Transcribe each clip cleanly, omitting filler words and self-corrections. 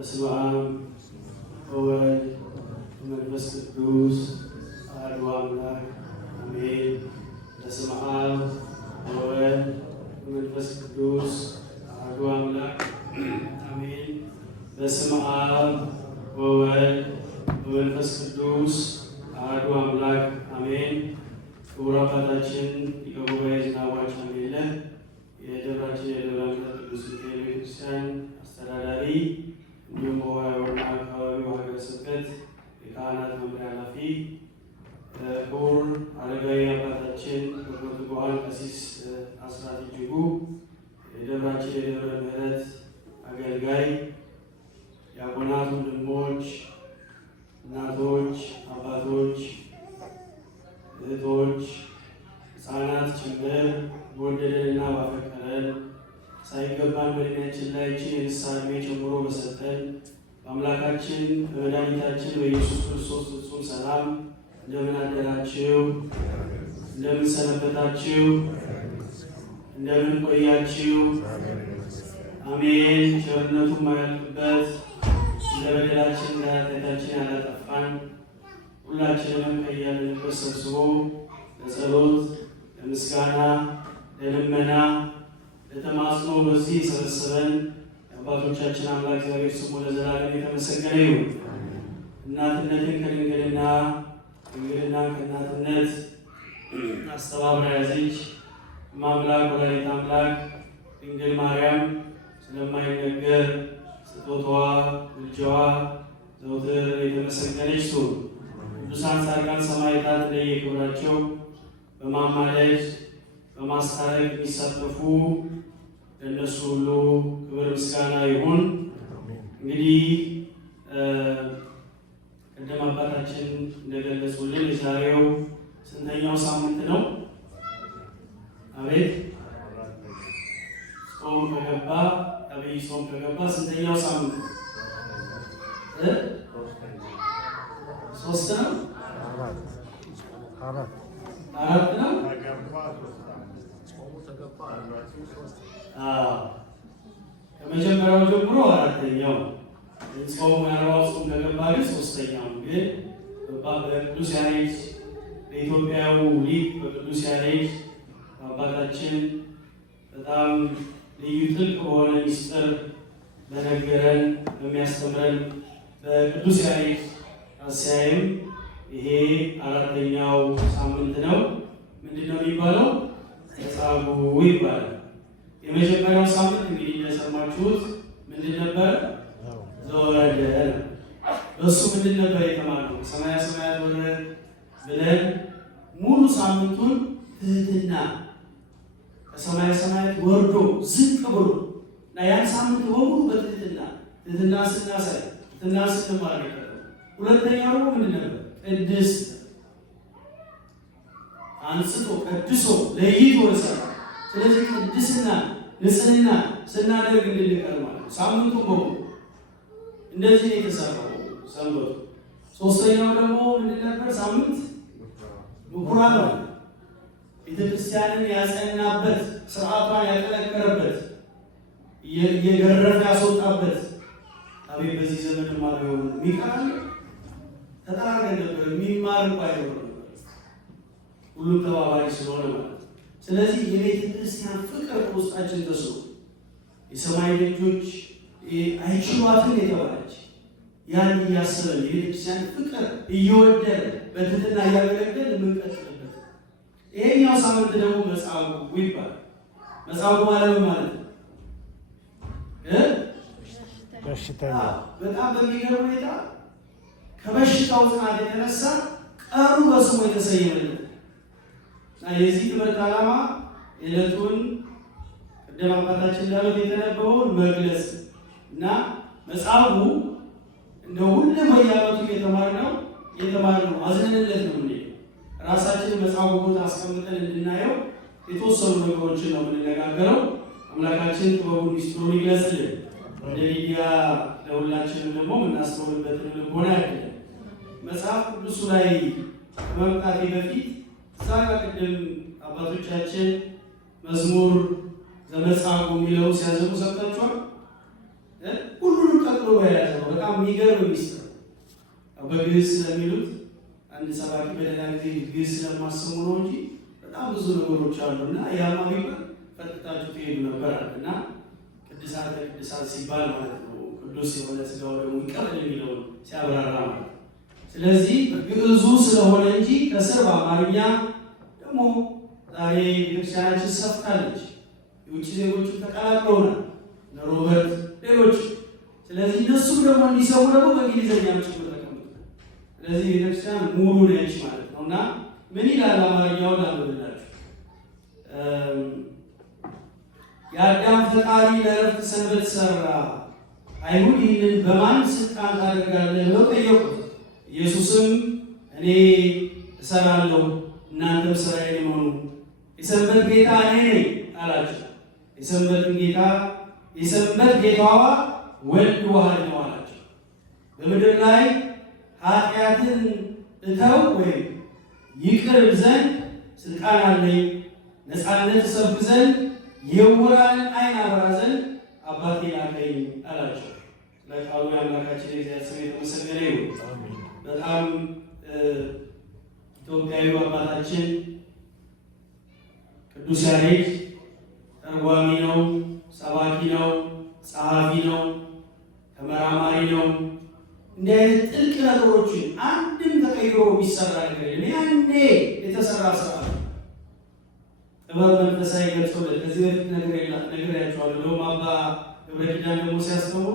በስመ አብ ወወልድ ወመንፈስ ቅዱስ አሐዱ አምላክ አሜን። በስመ አብ ወወልድ ወመንፈስ ቅዱስ አሐዱ አምላክ አሜን። በስመ አብ ወወልድ ወመንፈስ ቅዱስ አሐዱ አምላክ አሜን። ክቡር አባታችን ሊቀ ጉባኤ ዝናቡ አቻሜለ የደብራችን የደብረ ምሕረት ቅዱስ ሚካኤል ቤተክርስቲያን አስተዳዳሪ እንዲሁም በወረዳውና አካባቢው ሀገረ ስብከት የካህናት መምሪያ ኃላፊ ክቡር አረጋዊ አባታችን ፕሮቶኮል ቀሲስ አስራት እጅጉ የደብራችን የደብረ ምሕረት አገልጋይ ዲያቆናት፣ ወንድሞች፣ እናቶች፣ አባቶች፣ እህቶች፣ ሕፃናት ጭምር በወደደንና ባፈቀረን ሳይገባን በዕድሜያችን ላይ ይህችን የንስሐ ዕድሜ ጨምሮ በሰጠን በአምላካችን በመድኃኒታችን በኢየሱስ ክርስቶስ ፍጹም ሰላም እንደምን አደራችሁ? እንደምን ሰነበታችሁ? እንደምን ቆያችሁ? አሜን። ቸርነቱ የማያልቅበት እንደ በደላችን እንደ ኃጢአታችን ያላጠፋን ሁላችንንም ከያለንበት ሰብስቦ ለጸሎት፣ ለምስጋና፣ ለልመና፣ ለተማጽኖ በዚህ የሰበሰበን የአባቶቻችን አምላክ እግዚአብሔር ስሙ ለዘላለም የተመሰገነ ይሁን። እናትነትን ከድንግልና ድንግልና ከእናትነት አስተባብራ ያዘች ማምላክ ወላዲተ አምላክ ድንግል ማርያም ስለማይነገር ስጦታዋ ምልጃዋ ዘውትር የተመሰገነች ትሁን። ቅዱሳን ጻድቃን ሰማዕታት እንደየክብራቸው በማማለድ በማስታረቅ የሚሳተፉ ለእነሱ ሁሉ ክብር ምስጋና ይሁን። እንግዲህ ቅድም አባታችን እንደገለጹልን የዛሬው ስንተኛው ሳምንት ነው? አቤት ጾም ከገባ አብይ ጾም ከገባ ስንተኛው ሳምንት? ሶስት ነው? አራት ነው? ከመጀመሪያው ጀምሮ አራተኛው ጾም የአርባው ጾም ከገባ ግን ሶስተኛው። ግን በቅዱስ ያሬድ በኢትዮጵያው ሊቅ በቅዱስ ያሬድ አባታችን በጣም ልዩ ጥልቅ በሆነ ሚስጥር በነገረን በሚያስተምረን በቅዱስ ያሬድ አስተያየም ይሄ አራተኛው ሳምንት ነው። ምንድን ነው የሚባለው? መጻጉዕ ይባላል። የመጀመሪያው ሳምንት እንግዲህ እንደሰማችሁት ምንድን ነበር? ዘወረደ ነው። በእሱ ምንድን ነበር የተማርነው? ሰማያ ሰማያት ወረደ ብለን ሙሉ ሳምንቱን ትህትና ከሰማያ ሰማያት ወርዶ ዝቅ ብሎ እና ያን ሳምንት በሙሉ ትህትና ስናሳይ ትህትና ስንማር ነበር። ሁለተኛው ደግሞ ምንድን ነበር? ቅድስት አንስቶ ቀድሶ ለይቶ ወሰነ። ስለዚህ ቅድስና ንጽህና ስናደርግ እንድንቀር ማለት ነው። ሳምንቱ በሙሉ እንደዚህ ነው የተሰራው ሰንበቱ። ሶስተኛው ደግሞ ምንድን ነበር? ሳምንት ምኩራብ ነው። ቤተክርስቲያንን ያጸናበት፣ ስርዓቷን ያጠነከረበት፣ እየገረፈ ያስወጣበት። አቤት በዚህ ዘመን ማለት ነው የሚቀራል ተጠራርገን ነበር የሚማር እንኳ አይኖር ነበር፣ ሁሉም ተባባሪ ስለሆነ ማለት ነው። ስለዚህ የቤተ ክርስቲያን ፍቅር ውስጣችን ተስሎ የሰማይ ልጆች አይችሏትም የተባለች ያን እያሰበን የቤተ ክርስቲያን ፍቅር እየወደደ በትህትና እያገለገል የምንቀጥልበት ይሄኛው ሳምንት ደግሞ መጻጉዕ ይባላል። መጻጉዕ ማለት ማለት ነው በሽተኛ። በጣም በሚገርም ሁኔታ ከበሽታው ጽናት የተነሳ ቀኑ በስሙ የተሰየመለት እና የዚህ ትምህርት ዓላማ የዕለቱን ቅድም አባታችን እንዳሉት የተነበበውን መግለጽ እና መጻጉዕ እንደ ሁሉም በየዓመቱ የተማርነው አዝነንለት ነው እንዴ ራሳችንን መጻጉዕ ቦታ አስቀምጠን እንድናየው የተወሰኑ ነገሮችን ነው የምንነጋገረው። አምላካችን ጥበቡን ሚስጥሩን ይግለጽልን። ወደ ሊዲያ ለሁላችንም ደግሞ የምናስተውልበትን ልቦና ያድለን። መጽሐፍ ቅዱሱ ላይ ከመምጣቴ በፊት እዛ ጋር ቅድም አባቶቻችን መዝሙር ዘመጻጉዕ የሚለው ሲያዘሙ ሰምታችኋል። ሁሉንም ጠቅሎ በያዘ ነው። በጣም የሚገርም ሚስጥር በግዕዝ ስለሚሉት አንድ ሰባኪ በሌላ ጊዜ ግዕዝ ስለማሰሙ ነው እንጂ በጣም ብዙ ነገሮች አሉና ያማ ቢባል ፈጥታችሁ ትሄዱ ነበር እና ቅድሳተ ቅድሳት ሲባል ማለት ነው ቅዱስ የሆነ ስጋው ደግሞ ይቀበል የሚለውን ሲያብራራ ማለት። ስለዚህ ግዕዙ ስለሆነ እንጂ ከስር በአማርኛ ደግሞ ዛሬ ቤተክርስቲያናችን ሰፍታለች። የውጭ ዜጎቹ ተቀላቅለውናል ሮበርት ሌሎች። ስለዚህ እነሱም ደግሞ እንዲሰሙ ደግሞ በእንግሊዝኛ ጭምር ተቀምጧል። ስለዚህ ቤተክርስቲያን ሙሉ ነች ማለት ነው እና ምን ይላል አማርኛው? ላምብላችሁ። የአዳም ፈጣሪ ለዕረፍት ሰንበት ሰራ፣ አይሁድ ይህንን በማን ስልጣን ታደርጋለህ ብለው ጠየቁት። ኢየሱስም እኔ እሰራለሁ እናንተም ስራዬን እመኑ፣ የሰንበት ጌታ እኔ ነኝ አላቸው። የሰንበት ጌታዋ ወልድ ዋህድ ነው አላቸው። በምድር ላይ ኃጢአትን እተው ወይም ይቅር ዘንድ ስልጣን አለኝ፣ ነፃነት እሰብክ ዘንድ የዕውራንን ዓይን አበራ ዘንድ አባቴ ላከኝ አላቸው። ለቃሉ የአምላካችን የእግዚአብሔር ስም የተመሰገነ ይሁን። በጣም ኢትዮጵያዊ አባታችን ቅዱስ ያሬድ ተርጓሚ ነው፣ ሰባኪ ነው፣ ጸሐፊ ነው፣ ተመራማሪ ነው። እንዲህ አይነት ጥልቅ ነገሮችን አንድም ተቀይሮ የሚሰራ ነገር የለም። ያኔ የተሰራ ስራ ጥበብ መንፈሳዊ ገልጾለት ከዚህ በፊት ነግሬያቸዋለሁ። እንደውም አባ ገብረ ኪዳን ደግሞ ሲያስተምሩ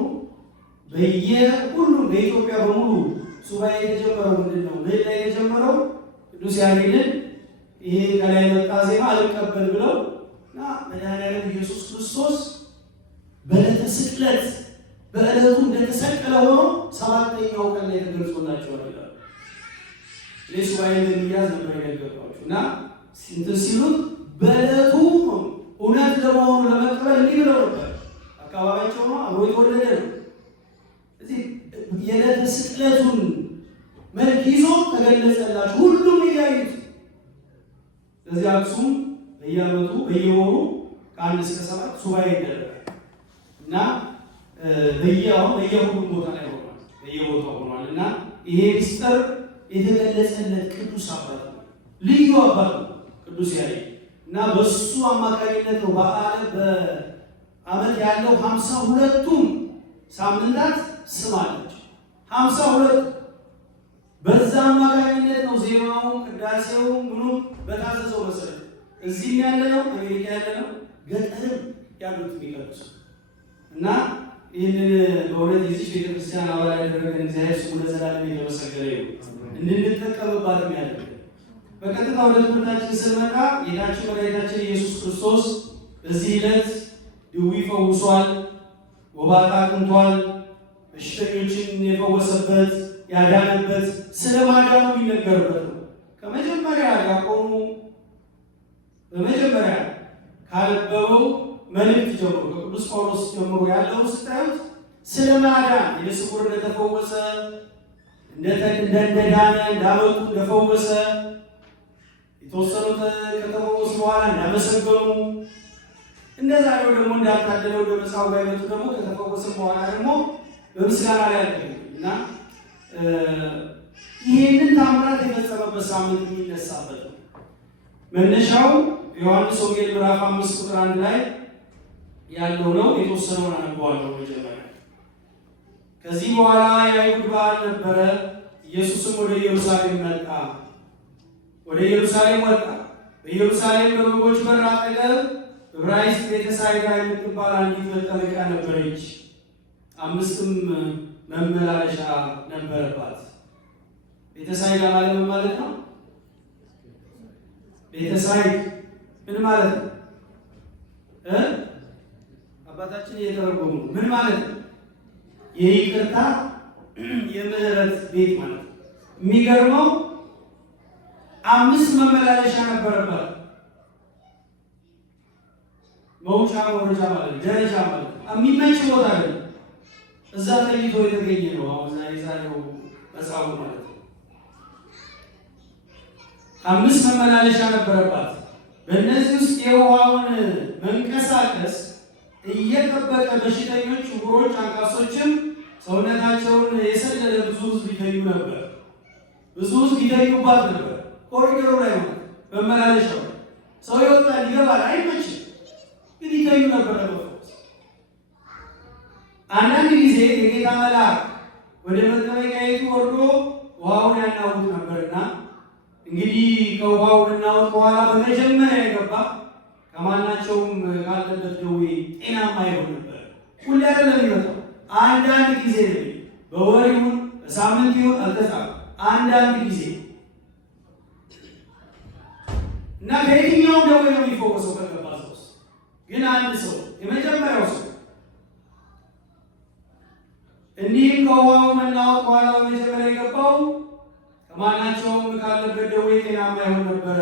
በየሁሉም በኢትዮጵያ በሙሉ ሱባኤ የተጀመረው ምንድን ነው? ሜል ላይ የተጀመረው ቅዱስ ያሬድን ይሄ ከላይ መጣ ዜማ አልቀበል ብለው እና መድኃኒዓለም ኢየሱስ ክርስቶስ በዕለተ ስቅለት በዕለቱ እንደተሰቀለ ሆኖ ሰባተኛው ቀን ላይ ተገልጾላቸዋል ይላሉ። ሱባኤ እንደሚያዝ ነበር የነገርኳችሁ እና እንትን ሲሉት በዕለቱ እውነት ለመሆኑ ለመቀበል እንዲህ ብለው ነበር። አካባቢያቸው ነው አብሮ የተወለደ ነው። እዚህ የዕለተ ስቅለቱን መልክ ይዞ ተገለጸላችሁ፣ ሁሉም እያዩት። ስለዚህ አክሱም በየዓመቱ በየወሩ ከ1 እስከ 7 ሱባኤ ይደረጋል እና በየሁሉም ቦታ ላይ ሆኗል፣ በየቦታው ሆኗል እና ይሄ ሚስጥር የተገለጸለት ቅዱስ አባት ነው፣ ልዩ አባት ነው ቅዱስ ያሬድ እና በሱ አማካኝነት ነው በዓመት ያለው 52ቱም ሳምንታት ስም አላቸው። 52 በዛ አማካኝነት ነው ዜማው ቅዳሴው ምኑ በታዘዘው መሰረት እዚህም ያለ ነው፣ አሜሪካ ያለ ነው፣ ገጠርም ያሉት የሚቀርሱ እና ይህንን በእውነት የዚህ ቤተክርስቲያን አባል ያደረገን እግዚአብሔር ስሙ ለዘላለም የተመሰገነ ይሁን። እንድንጠቀምባትም ያደርገን። በቀጥታ ወደ ትምህርታችን ስንመጣ ጌታችን መድኃኒታችን ኢየሱስ ክርስቶስ በዚህ ዕለት ድዊ ፈውሷል፣ ወባጣ አቅንቷል፣ በሽተኞችን የፈወሰበት ያዳነበት ስለ ማዳኑ የሚነገርበት ነው። ከመጀመሪያ ዲያቆኑ በመጀመሪያ ካነበበው መልእክት ጀምሮ ከቅዱስ ጳውሎስ ጀምሮ ያለውን ስታዩት ስለ ማዳን የስውር እንደተፈወሰ እንደዳነ እንዳመጡ እንደፈወሰ የተወሰኑት ከተፈወሱ በኋላ እንዳመሰገኑ እንደዛ ነው። ደግሞ እንዳታደለው ወደ መጽሐፉ አይነቱ ደግሞ ከተፈወሰ በኋላ ደግሞ በምስጋና ላይ ያደረገ እና ይሄንን ታምራት የፈጸመበት ሳምንት የሚነሳበት ነው። መነሻው ዮሐንስ ወንጌል ምዕራፍ 5 ቁጥር 1 ላይ ያለው ነው። የተወሰነውን አነበዋለሁ። መጀመሪያ ከዚህ በኋላ የአይሁድ በዓል ነበረ። ኢየሱስም ወደ ኢየሩሳሌም መጣ። ወደ ኢየሩሳሌም ወጣ። በኢየሩሳሌም በበጎች በር አጠገብ ዕብራይስጥ ቤተሳይዳ የምትባል አንዲት መጠመቂያ ነበረች። 5 መመላለሻ ነበረባት። ቤተሳይዳ ማለት ምን ማለት ነው? ቤተሳይድ ምን ማለት ነው? አባታችን እየተረጎሙ ነው። ምን ማለት ነው? የይቅርታ የምህረት ቤት ማለት ነው። የሚገርመው 5 መመላለሻ ነበረባት። መውጫ መውረጃ ማለት ደረጃ ማለት የሚመች ቦታ አይደለም። እዛ ተይቶ የተገኘ ነው። አሁን ዛሬው መጽሐፉ ማለት ነው። 5 መመላለሻ ነበረባት። በእነዚህ ውስጥ የውሃውን መንቀሳቀስ እየጠበቀ በሽተኞች፣ ዕውሮች፣ አንካሶችም ሰውነታቸውን የሰለለ ብዙ ሕዝብ ይተኙ ነበር። ብዙ ሕዝብ ይተኙባት ነበር። ኮሪደሩ ላይ ነው መመላለሻው ሰው ይወጣል ይገባል፣ አይመችም፣ ግን ይተኙ ነበር ለመፈወስ። አንዳንድ ጊዜ የጌታ መልአክ ወደ መጠመቂያይቱ ወርዶ ውሃውን ያናውጥ ነበርና እንግዲህ ከውሃው እናውጥ በኋላ በመጀመሪያ የገባ ከማናቸውም ካለበት ደዌ ጤናማ ይሆን ነበር። ሁሌ አይደለም ይመጣው፣ አንዳንድ ጊዜ ነው። በወር ይሁን በሳምንት ይሁን አልተጻፈም፣ አንዳንድ ጊዜ እና ከየትኛው ደዌ ነው የሚፈወሰው? ከገባ ሰው ግን አንድ ሰው የመጀመሪያው ሰው እንዲህም ከውሃው መናወጥ በኋላ በመጀመሪያ የገባው ከማናቸውም ካለበት ደዌ ጤናማ ይሆን ነበረ።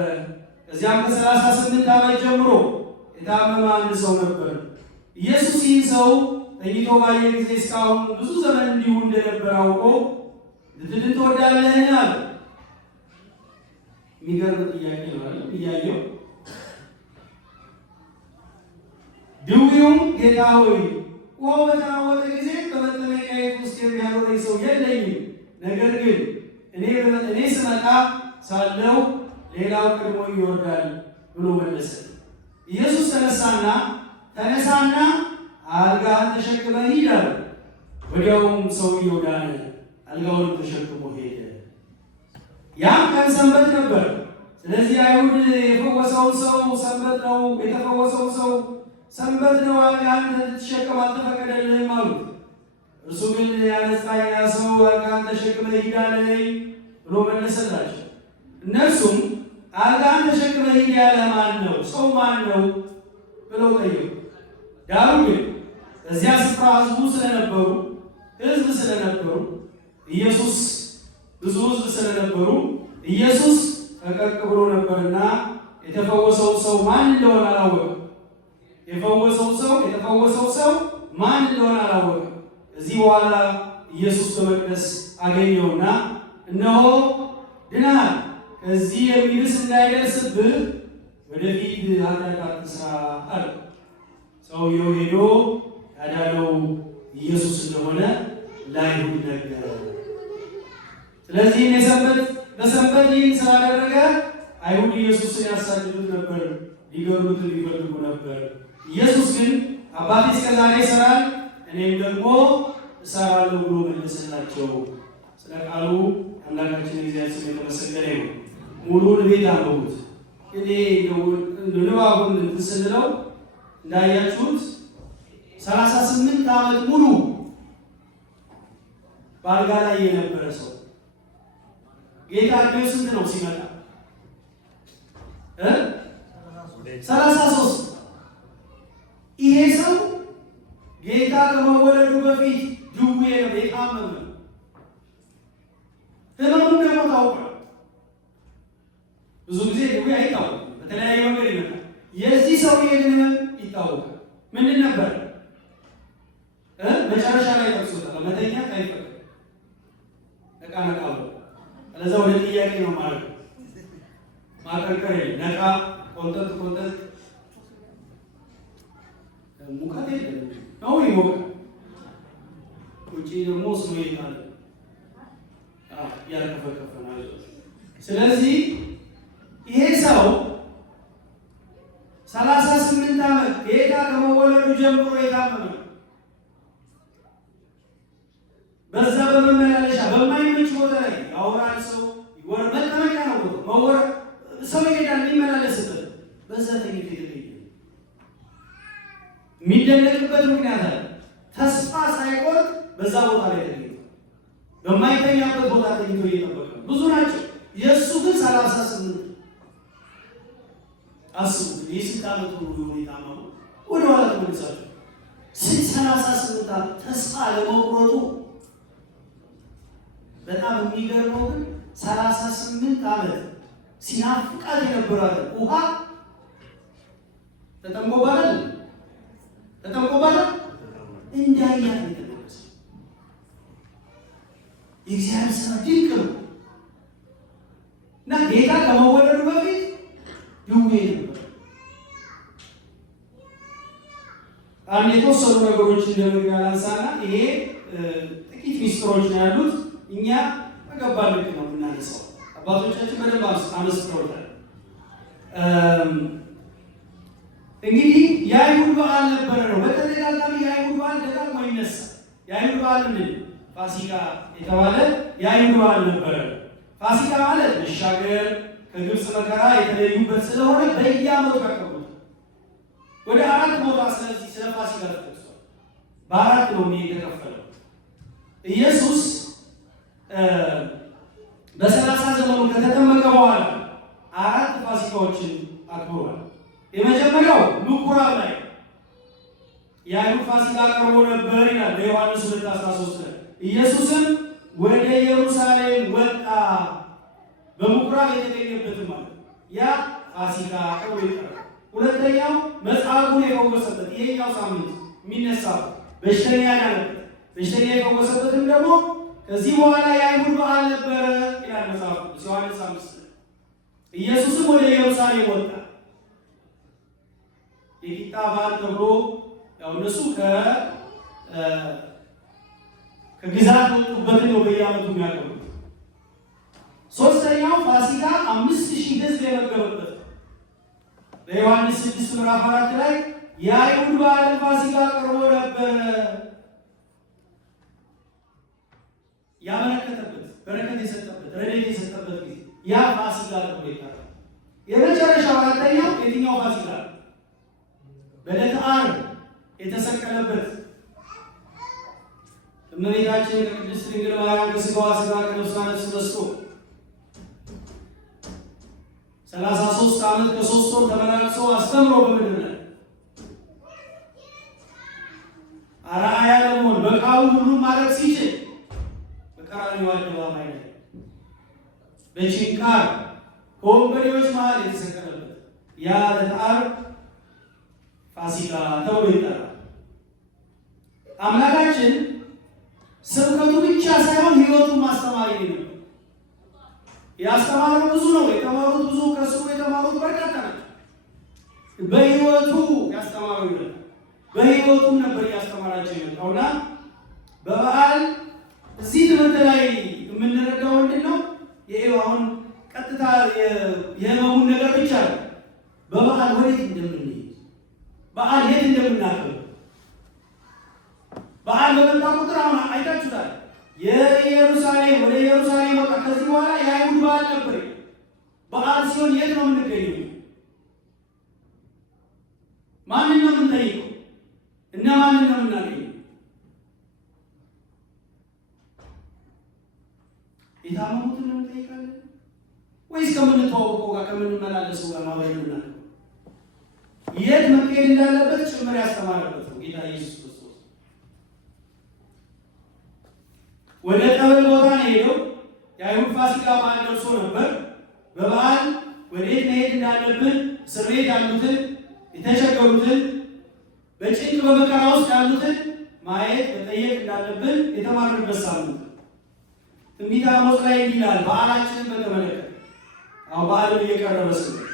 ከዚያም ከ38 ዓመት ጀምሮ የታመመ አንድ ሰው ነበር። ኢየሱስ ይህን ሰው ተኝቶ ባየ ጊዜ እስካሁን ብዙ ዘመን እንዲሁ እንደነበረ አውቆ ልትድን ትወዳለህን? አለ። የሚገርም ጥያቄ ነው አይደል? እያየው ድውዩም ጌታ ሆይ ውሃው በተናወጠ ጊዜ በመጠመቂያዬ ውስጥ የሚያኖረኝ ሰው የለኝም፣ ነገር ግን እኔ ስመጣ ሳለው ሌላው ቀድሞኝ ይወርዳል ብሎ መለሰ። ኢየሱስ ተነሳና አልጋህን ተሸክመህ ሂድ አለው። ወዲያውም ሰውየው ዳነ፣ አልጋውንም ተሸክሞ ሄደ። ያም ቀን ሰንበት ነበር። ስለዚህ አይሁድ የፈወሰውን ሰው ሰንበት ነው የተፈወሰው ሰው ሰንበት ነው፣ አልጋህን ልትሸከም አልተፈቀደልህም አሉት። እርሱ ግን ያነጻኝ ያ ሰው አልጋህን ተሸክመህ ሂድ አለኝ ብሎ መለሰላቸው። እነርሱም አልጋህን ተሸክመህ ሂድ ያለ ማን ነው? ሰው ማን ነው ብለው ጠየቁ። ዳሩ ግን በዚያ ስፍራ ሕዝብ ስለነበሩ ብዙ ሕዝብ ስለነበሩ ኢየሱስ ፈቀቅ ብሎ ነበርና የተፈወሰው ሰው ማን እንደሆነ አላወቀም። የተፈወሰው ሰው ማን እንደሆነ አላወቀም። ከዚህ በኋላ ኢየሱስ በመቅደስ አገኘውና እነሆ ድነሃል፣ ከዚህ የሚብስ እንዳይደርስብህ ወደፊት ኃጢአት አትሥራ አለ። ሰውየው ሄዶ ያዳነው ኢየሱስ እንደሆነ ለአይሁድ ነገረ። ስለዚህ በሰንበት ይህን ስላደረገ አይሁድ ኢየሱስን ያሳድዱት ነበር፣ ሊገድሉት ሊፈልጉ ነበር። ኢየሱስ ግን አባቴ እስከዛሬ ይሠራል፣ እኔም ደግሞ እሠራለሁ ብሎ መለሰላቸው። ስለ ቃሉ አምላካችን እግዚአብሔር ስም የተመሰገነ ይሁን። ሙሉውን ቤት አንብቡት። እኔ ንባቡን ስንለው እንዳያችሁት 38 ዓመት ሙሉ በአልጋ ላይ የነበረ ሰው ጌታ ዕድሜው ስንት ነው ሲመጣ? 33። ይሄ ሰው ጌታ ከመወለዱ በፊት ድዌ ነው፣ የታመመ ነው። ህመሙን ደግሞ ታውቋል። ብዙ ጊዜ ድዌ አይታወቅም፣ በተለያየ መንገድ ይመጣል። የዚህ ሰውዬ ግን ህመም ይታወቃል። ምንድን ነበር? መጨረሻ ላይ ጠቅሶታል። መተኛት አይፈቅድም። ነቃ ብሎ ለዛ ወደ ጥያቄ ነው ማለት ነው። ማቀርቀር ነቃ ቆንጠጥ ሙቀት የለም ነው ይሞቃል። ውጪ ደግሞ ስሙ ይታል ያልከፈከፈናል። ስለዚህ ይሄ ሰው 38 ዓመት ጌታ ከመወለዱ ጀምሮ የታመመ በዛ በመመላለሻ በማይመች ቦታ ላይ ያወራል። ሰው መቀመጫ ነው መወረ ሰው ይሄዳል የሚመላለስበት በዛ ተኝቶ የተገኘ የሚደነቅበት ምክንያት አለ። ተስፋ ሳይቆርጥ በዛ ቦታ ላይ ተገኘ። በማይተኛበት ቦታ ተኝቶ እየጠበቀ ብዙ ናቸው። የእሱ ግን 38 አስቡት። የስንት ዓመት ሁሉ የታመሙ ወደ ኋላ ተመልሳቸው 38 ዓመት ተስፋ ለመቁረጡ በጣም የሚገርመው ግን 38 ዓመት ሲናፍቃት የነበራት ውሃ ተጠምቆባታል እንዳያት የተመለሰ የእግዚአብሔር ስራ ድንቅ ነው እና ጌታ ከመወለዱ በፊት ድዌ ነበር። አንድ የተወሰኑ ነገሮች እንደመግቢያ ላንሳና ይሄ ጥቂት ሚስጥሮች ነው ያሉት። እኛ በገባ ልክ ነው የምናነሳው። አባቶቻችን በደንብ አመስጥረውታል። እንግዲህ የአይሁድ በዓል ነበረ ነው። በተደጋጋሚ የአይሁድ በዓል ደጋግሞ ይነሳል። የአይሁድ በዓል ምንድን ነው? ፋሲካ የተባለ የአይሁድ በዓል ነበረ። ፋሲካ ማለት መሻገር ከግብፅ መከራ የተለዩበት ስለሆነ በየዓመቱ ያከብሩታል። ወደ 4 ቦታ ስለዚህ ስለ ፋሲካ ተጠቅሷል። በ4 ነው የተከፈለው። ኢየሱስ በ30 ዘመኑ ከተጠመቀ በኋላ 4 ፋሲካዎችን አክብሯል። የመጀመሪያው ምኩራብ ላይ የአይሁድ ፋሲካ ቀርቦ ነበር ይላል በዮሐንስ 2:13 ላይ። ኢየሱስም ወደ ኢየሩሳሌም ወጣ፣ በምኩራብ የተገኘበትም ማለት ያ ፋሲካ ተብሎ ይጠራል። ሁለተኛው መጻጉዕን የፈወሰበት ይሄኛው ሳምንት የሚነሳው በሽተኛ ያለበት በሽተኛ የፈወሰበትም ደግሞ ከዚህ በኋላ የአይሁድ በዓል ነበረ ይላል መጽሐፍ ቅዱስ ዮሐንስ 5። ኢየሱስም ወደ ኢየሩሳሌም ወጣ። የቂጣ በዓል ተብሎ ያው እነሱ ከግዛት ወጡበትን ነው በየዓመቱ የሚያከብሩት። ሶስተኛው ፋሲካ 5000 ሕዝብ የመገበበት በዮሐንስ 6 ምዕራፍ 4 ላይ የአይሁድ በዓል ፋሲካ ቀርቦ ነበረ ያበረከተበት በረከት የሰጠበት ረድኤት የሰጠበት ጊዜ ያ ፋሲካ ተብሎ ይጠራል። የመጨረሻው አራተኛው የትኛው ፋሲካ? በዕለተ ዓርብ የተሰቀለበት እመቤታችን ቅድስት ድንግል ማርያም ከሥጋዋ ሥጋ ከነፍሷ ነፍስ ነስቶ 33 ዓመት ከ3 ወር ተመላልሶ አስተምሮ በምድር ላይ አርአያ ለመሆን በቃሉ ሁሉን ማድረግ ሲችል በቀራንዮ አደባባይ ላይ በችንካር ከወንበዴዎች መሃል የተሰቀለበት ያ ዕለተ ዓርብ ፋሲካ ተብሎ ይጠራል። አምላካችን ስብከቱ ብቻ ሳይሆን ሕይወቱን ማስተማሪ ነው። ያስተማረው ብዙ ነው። የተማሩት ብዙ ከሱ የተማሩት በርካታ ናቸው። በሕይወቱ ያስተማረው ይላል። በሕይወቱም ነበር ያስተማራቸው የመጣውና በበዓል እዚህ ትምህርት ላይ የምንረዳው ምንድን ነው? ይሄው አሁን ቀጥታ የህመሙን ነገር ብቻ ነው። በበዓል ወዴት እንደምንሄድ በዓል የት እንደምናከብር በዓል በመጣ ቁጥር አሁን አይታችሁታል። የኢየሩሳሌም ወደ ኢየሩሳሌም ወጣ። ከዚህ በኋላ የአይሁድ በዓል ነበር። በዓል ሲሆን የት ነው የምንገኘው? ማንን ነው የምንጠይቀው? እና ማንን ነው የምናገኘው? የታመሙትን ነው እንጠይቃለን ወይስ ከምንተዋወቀው ጋር ከምንመላለሰው ጋር ማብረን እናደርገው? የት መካሄድ እንዳለበት ጭምር ያስተማረበት ነው ጌታ ኢየሱስ ክርስቶስ። ወደ ጠበል ቦታ ነው ሄደው። የአይሁድ ፋሲካ በዓል ደርሶ ነበር። በበዓል ወዴት መሄድ እንዳለብን፣ እስር ቤት ያሉትን፣ የተቸገሩትን፣ በጭንቅ በመከራ ውስጥ ያሉትን ማየት መጠየቅ እንዳለብን የተማርንበት ሳምንት። ትንቢተ አሞጽ ላይ ይላል በዓላችንን በተመለከተ አሁን በዓልን እየቀረበ ስለሆነ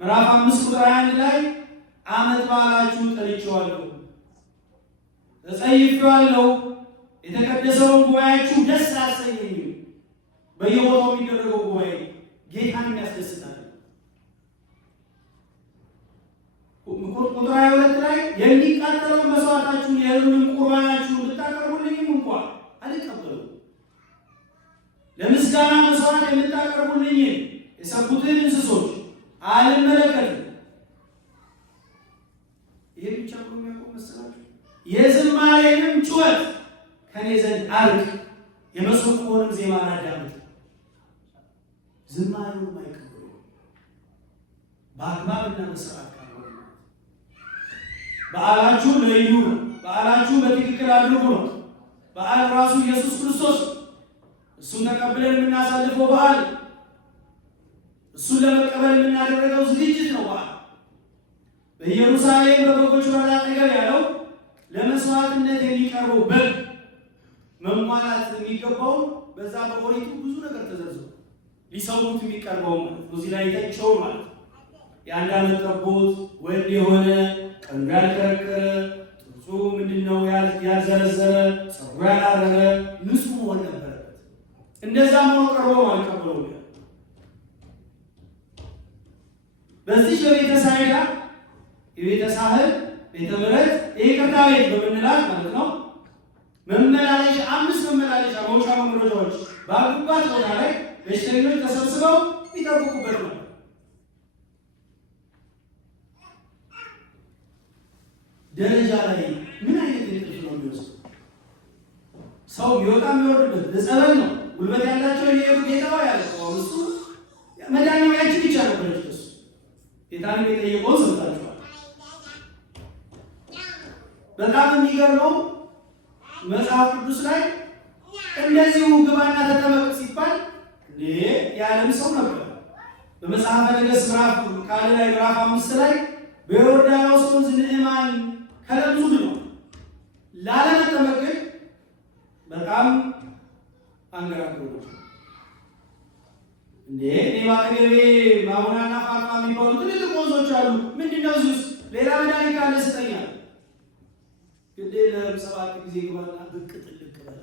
ምዕራፍ 5 ቁጥር 21 ላይ ዓመት በዓላችሁን ጠልቼዋለሁ፣ ተጸይፌዋለሁ፣ የተቀደሰውን ጉባኤያችሁ ደስ አያሰኘኝም። በየቦታው የሚደረገው ጉባኤ ጌታን የሚያስደስታል። ቁጥር 22 ላይ የሚቃጠለውን መስዋዕታችሁን የእህሉን ቁርባናችሁን ብታቀርቡልኝም እንኳን አልቀበሉም። ለምስጋና መስዋዕት የምታቀርቡልኝ የሰቡትን እንስሶች አልመለከትም። ይሄ ብቻ ነው የሚያውቀው መሰላችሁ? የዝማሬንም ጩኸት ከኔ ዘንድ አርቅ፣ የመሰንቆውንም ዜማ አላዳምጥ። ዝማሬውን አይቀበሉ በአግባብና በስርዓት ካልሆነ በዓላችሁ ልዩ ነው። በዓላችሁ በትክክል አድርጉ ነው። በዓል ራሱ ኢየሱስ ክርስቶስ እሱን ተቀብለን የምናሳልፈው በዓል፣ እሱን ለመቀበል የምናደርገው ዝግጅት ነው። በዓል በኢየሩሳሌም በበጎች በር አጠገብ ያለው ለመስዋዕትነት የሚቀርበው በግ መሟላት የሚገባው በዛ በኦሪቱ ብዙ ነገር ተዘርዝሯል። ሊሰውት የሚቀርበው ማለት ነው። እዚህ ላይ ተጨው ማለት ነው። የአንድ ዓመት ጠቦት ወንድ የሆነ ቀንዱ ያልከረከረ ጥርሱ ቅርጹ ምንድነው ያልዘረዘረ ጸጉር ያላረረ ንጹህ መሆን ነበረበት። እንደዛ ሆኖ ቀርቦ አልቀበለው። በዚህ በቤተ ሳይዳ የቤተ ሳህል ቤተ ምሕረት የይቅርታ ቤት በምንላት ማለት ነው መመላለሻ 5 መመላለሻ መውጫ መምረጃዎች ባሉባት ቦታ ላይ በሽተኞች ተሰብስበው ይጠብቁበት ነው። ደረጃ ላይ ምን አይነት እንቅልፍ ነው የሚወስድ? ሰው ቢወጣ የሚወርድበት ለጸበል ነው። ጉልበት ያላቸው የሄዱ ጌታዋ ያለው እሱ መድኃኒው ያችን ብቻ ነበረች። እሱ ጌታን የጠየቀውን ሰምታችኋል። በጣም የሚገርመው መጽሐፍ ቅዱስ ላይ እንደዚሁ ግባና ተጠመቅ ሲባል የዓለም ሰው ነበር። በመጽሐፈ ነገሥት ምዕራፍ 5 ላይ በዮርዳኖስ ወንዝ ንዕማን ከለምጹ ድኖ ላለመጠመቅ ግን በጣም አንገራግሮ ነው። እኔ ባጠገቤ ማሙናና ፋርማ የሚባሉ ትልልቅ ወንዞች አሉ። ምንድነው እዚህ ውስጥ ሌላ መድኃኒት ካለ ስጠኛል። ግዴ ለ7 ጊዜ ግባና ብቅ ጥልቅ በላ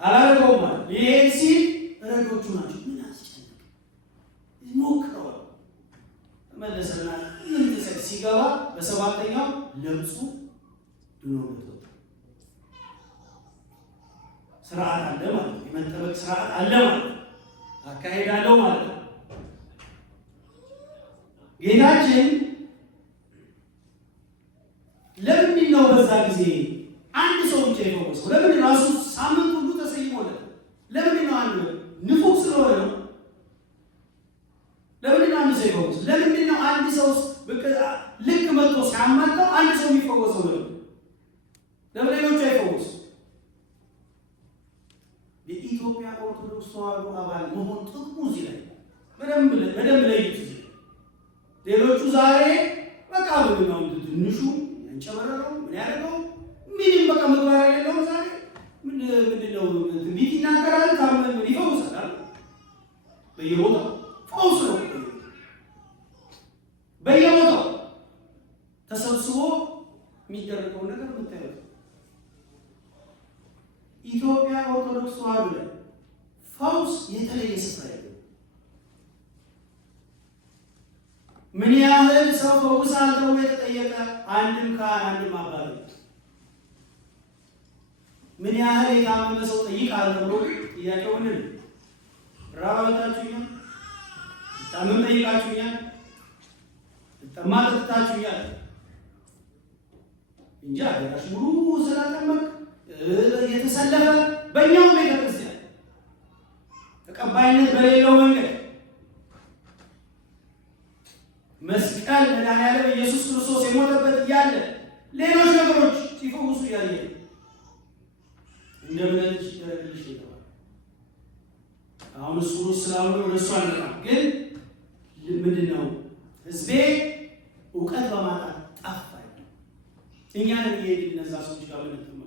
አላረገውም ማለት ይሄን ሲል ረዶቹ ናቸው። ምን አስጨነቅ ሞክረዋል። ተመለሰና ምን ተሰቅ ሲገባ በ7ኛው ለምጹ ድኖበት ወጣ። ስርዓት አለ ማለት ነው። የመጠበቅ ስርዓት አለ ማለት ነው። አካሄድ አለው ማለት ነው። ጌታችን ለምንድን ነው በዛ ጊዜ አንድ ሰው ብቻ የፈወሰው? ለምን ራሱ ሳምንት ሁሉ ተሰይሞለት? ለምንድን ነው አንድ ንፉግ ስለሆነ ነው? ለምንድን ነው አንድ ሰው የፈወሰው? ለምንድን ነው አንድ ሰው ልክ መጥቶ ሲያማጣው አንድ ሰው የሚፈወሰው? ለምን ሌሎቹ አይፈወሱ? የኢትዮጵያ ኦርቶዶክስ ተዋሕዶ አባል መሆን ጥቅሙ እዚህ ላይ በደንብ ለዩት። ሌሎቹ ዛሬ በቃ ነው ትንሹ ያንጨበረረው ምን ያደርገው ምንም በቃ ምግባር የሌለው ዛሬ ምንድነው ትንቢት ይናገራል፣ ታመን ይፈውሳል። በየቦታው ፈውስ ነው። በየቦታው ተሰብስቦ የሚደረገው ነገር የምታዩት ኢትዮጵያ ኦርቶዶክስ ተዋሕዶ ላይ ፈውስ የተለየ ስፍራ የለም። ምን ያህል ሰው ፈውሳል ተብሎ የተጠየቀ አንድም ካህን አንድም አባት ምን ያህል የታመመ ሰው ጠይቃል ተብሎ ጥያቄው ምንድን ነው? ራባታችሁኛል፣ ታመም ጠይቃችሁኛል፣ ጠማ ጠጥታችሁኛል እንጂ አገራሽ ሙሉ ስላጠመቅ የተሰለፈ በእኛው ቤተክርስቲያን ተቀባይነት በሌለው መንገድ መስቀል መድኃኒዓለም ኢየሱስ ክርስቶስ የሞተበት እያለ ሌሎች ነገሮች ሲፈውሱ እያየ እንደምንልሽ ይደረግልሽ ይገባል። አሁን እሱ ስላሉ ወደ እሱ አልመጣም። ግን ምንድን ነው ህዝቤ እውቀት በማጣት ጠፋ። እኛንም ይሄድ እነዛ ሰዎች ጋር ምንጠመቀው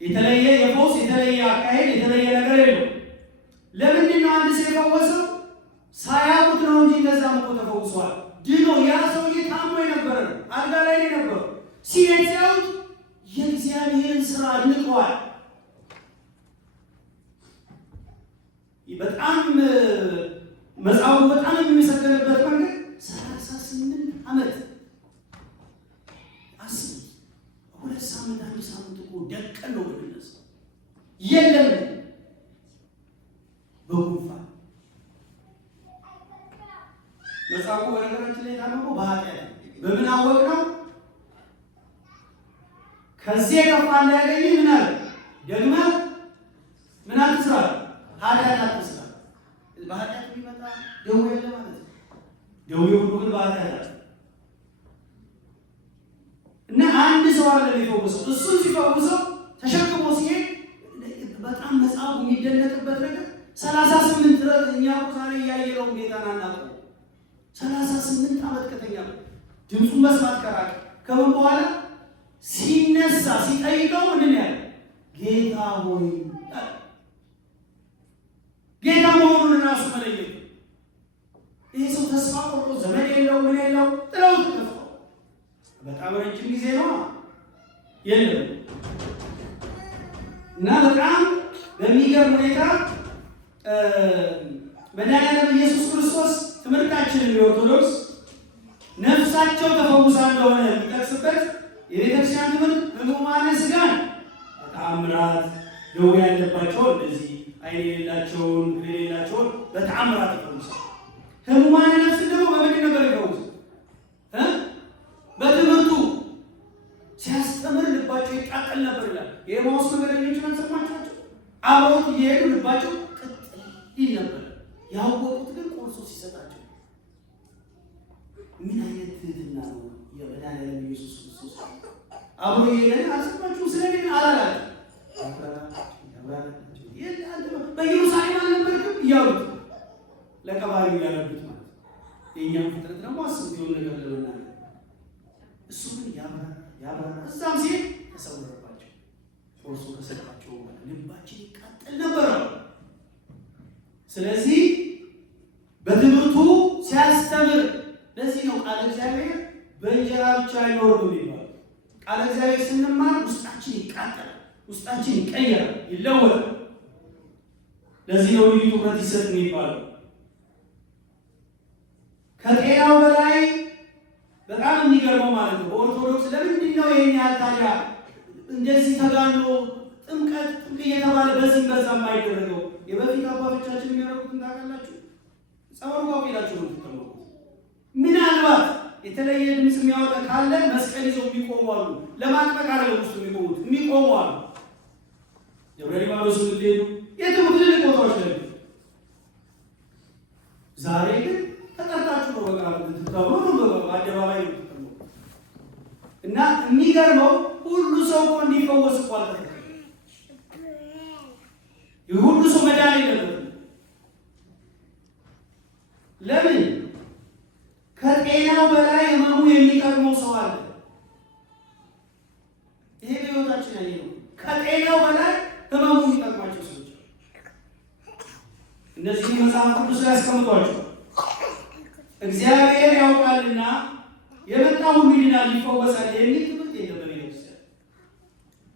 የተለየ የፈውስ የተለየ አካሄድ የተለየ ነገር የለው። ለምንድን ነው አንድ ሰው የፈወሰው? ሳያውቁት ነው እንጂ እነዛም እኮ ተፈውሰዋል። ድኖ ያ ሰውዬ ታሞ የነበረ ነው፣ አልጋ ላይ የነበረው ሲሄድ ሲያዩት የእግዚአብሔርን ስራ አድንቀዋል። በጣም መጽሐፉ በጣም የሚመሰገንበት መንገድ 38 ዓመት አስብ። 2 ሳምንት 1 ሳምንት እኮ ደቀን ነው ብንነሳ የለም በጉንፋን መጽሐፉ በነገራችን ላይ ታመመው በኃጢአት በምን አወቅ ነው? ከዚህ የከፋ እንዳያገኝ ምን አለ? ደግመህ ምን አትስራ? ኃጢአት አትስራ። በኃጢአት የሚመጣ ደዌ የለ ማለት ነው። ደዌው ሁሉ ግን በኃጢአት አለ እና አንድ ሰው አለ የሚፈውሰው። እሱን ሲፈውሰው ተሸክሞ ሲሄድ በጣም መጽሐፉ የሚደነቅበት ነገር 38 ድረስ እኛ ዛሬ እያየነው ጌታን አናውቀው። 38 ዓመት ከተኛ ድምፁን መስማት ከራቀ ከምን በኋላ ሲነሳ ሲጠይቀው ምንድን ያለ? ጌታ ሆይ ጌታ መሆኑን ራሱ መለየት። ይሄ ሰው ተስፋ ቆርጦ ዘመድ የለው ምን የለው ጥለውት ጠፋው። በጣም ረጅም ጊዜ ነው የለም እና በጣም በሚገርም ሁኔታ መድኃኒዓለም ኢየሱስ ክርስቶስ ትምህርታችንን የኦርቶዶክስ ነፍሳቸው ተፈውሳ እንደሆነ የሚጠቅስበት የቤተክርስቲያን ትምህርት ሕሙማነ ሥጋን በተአምራት ደዌ ያለባቸውን እንደዚህ ዓይን የሌላቸውን እግር የሌላቸውን በተአምራት ይፈውሳል። ሕሙማነ ነፍስ ደግሞ በምንድን ነበር ይፈውስ? በትምህርቱ ሲያስተምር ልባቸው ይቃጠል ነበር ይላል። የኤማሁስ መንገደኞችን አልሰማችኋቸው? አብረውት እየሄዱ ልባቸው ቅጥል ይል ነበር። ያወቁት ግን ቆርሶ ሲሰጣቸው። ምን አይነት ትህትና ነው የመድኃኒዓለም ኢየሱስ ክርስቶስ! አብሮ ይሄን አልሰማችሁም? ስለምን አላላችሁ? በኢየሩሳሌም አልነበርክም እያሉት ለቀባሪው ያለበት ማለት የእኛም ፍጥረት ደግሞ አስብ የሆነ ነገር ለመናገር እሱ ግን ያብራራ እዛም ሲል ተሰወረባቸው። ቆርሶ ከሰጣቸው ልባችን ይቃጠል ነበረ። ስለዚህ በትምህርቱ ሲያስተምር፣ ለዚህ ነው ቃለ እግዚአብሔር በእንጀራ ብቻ አይኖርም የሚባለው። ቃለ እግዚአብሔር ስንማር ውስጣችን ይቃጠላል፣ ውስጣችን ይቀየራል፣ ይለወጣል። ለዚህ ነው ልዩ ትኩረት ይሰጥ የሚባለው። ከጤናው በላይ በጣም የሚገርመው ማለት ነው በኦርቶዶክስ ለምንድን ነው ይሄን ያህል ታዲያ እንደዚህ ተጋኖ ጥምቀት እየተባለ በዚህ በዛ የማይደረገው? የበፊት አባቶቻችን የሚያደርጉትን ታውቃላችሁ? ጸበል ጓጉ ይላችሁ ነው ተጠመቁ። ምናልባት የተለየ ድምፅ የሚያወጣ ካለ መስቀል ይዘው የሚቆሙ አሉ። ለማጥበቅ አይደለም ውስጥ የሚቆሙ አሉ። ደብረ ሊባኖስ ልትሄዱ የትም ትልልቅ ቦታዎች ላይ ዛሬ ግን ተጠርታችሁ ነው በቃ ትተብሎ ነው በአደባባይ ነው ተጠመቁ። እና የሚገርመው ሁሉ ሰው እኮ እንዲፈወስ እኮ አልተፈለገም። የሁሉ ሰው መዳን የለበትም። ለምን? ከጤናው በላይ ህመሙ የሚቀርመው ሰው አለ። ይሄ በሕይወታችን ያለ ነው። ከጤናው በላይ ህመሙ የሚቀርማቸው ሰዎች እነዚህ መጽሐፍ ቅዱስ ላይ ያስቀምጧቸው። እግዚአብሔር ያውቃልና የመጣ ሁሉ ይድናል ይፈወሳል የሚል ትምህርት የለም በቤተክርስቲያን።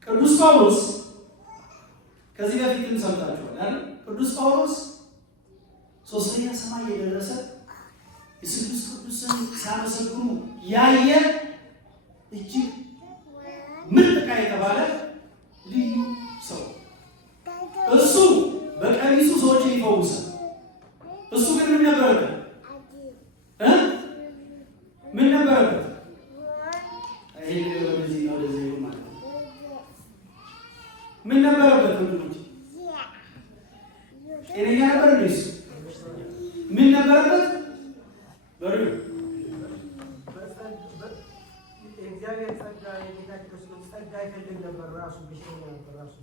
ቅዱስ ጳውሎስ ከዚህ በፊትም ሰምታችኋል አይደል? ቅዱስ ጳውሎስ ሶስተኛ ሰማይ የደረሰ የስሉስ ቅዱስን ሲያመሰግኑ ያየ እጅግ ምርጥ የተባለ ልዩ ሰው። እሱ በቀሚሱ ሰዎችን ይፈውሳል። እሱ ግን ምን ነበረበት? ምን ነበረበት? ይሄ ወደዚህ ነው ወደዚህ ነው ማለት ነው። ምን ነበረበት? ወንድሞች ጤነኛ ነበር እንዴ? ምን ነበረበት? በሩ እግዚአብሔር ጸጋ የጌታችን ክርስቶስ ጸጋ ይፈልግ ነበር። ራሱ ብቻ ነበር። ራሱ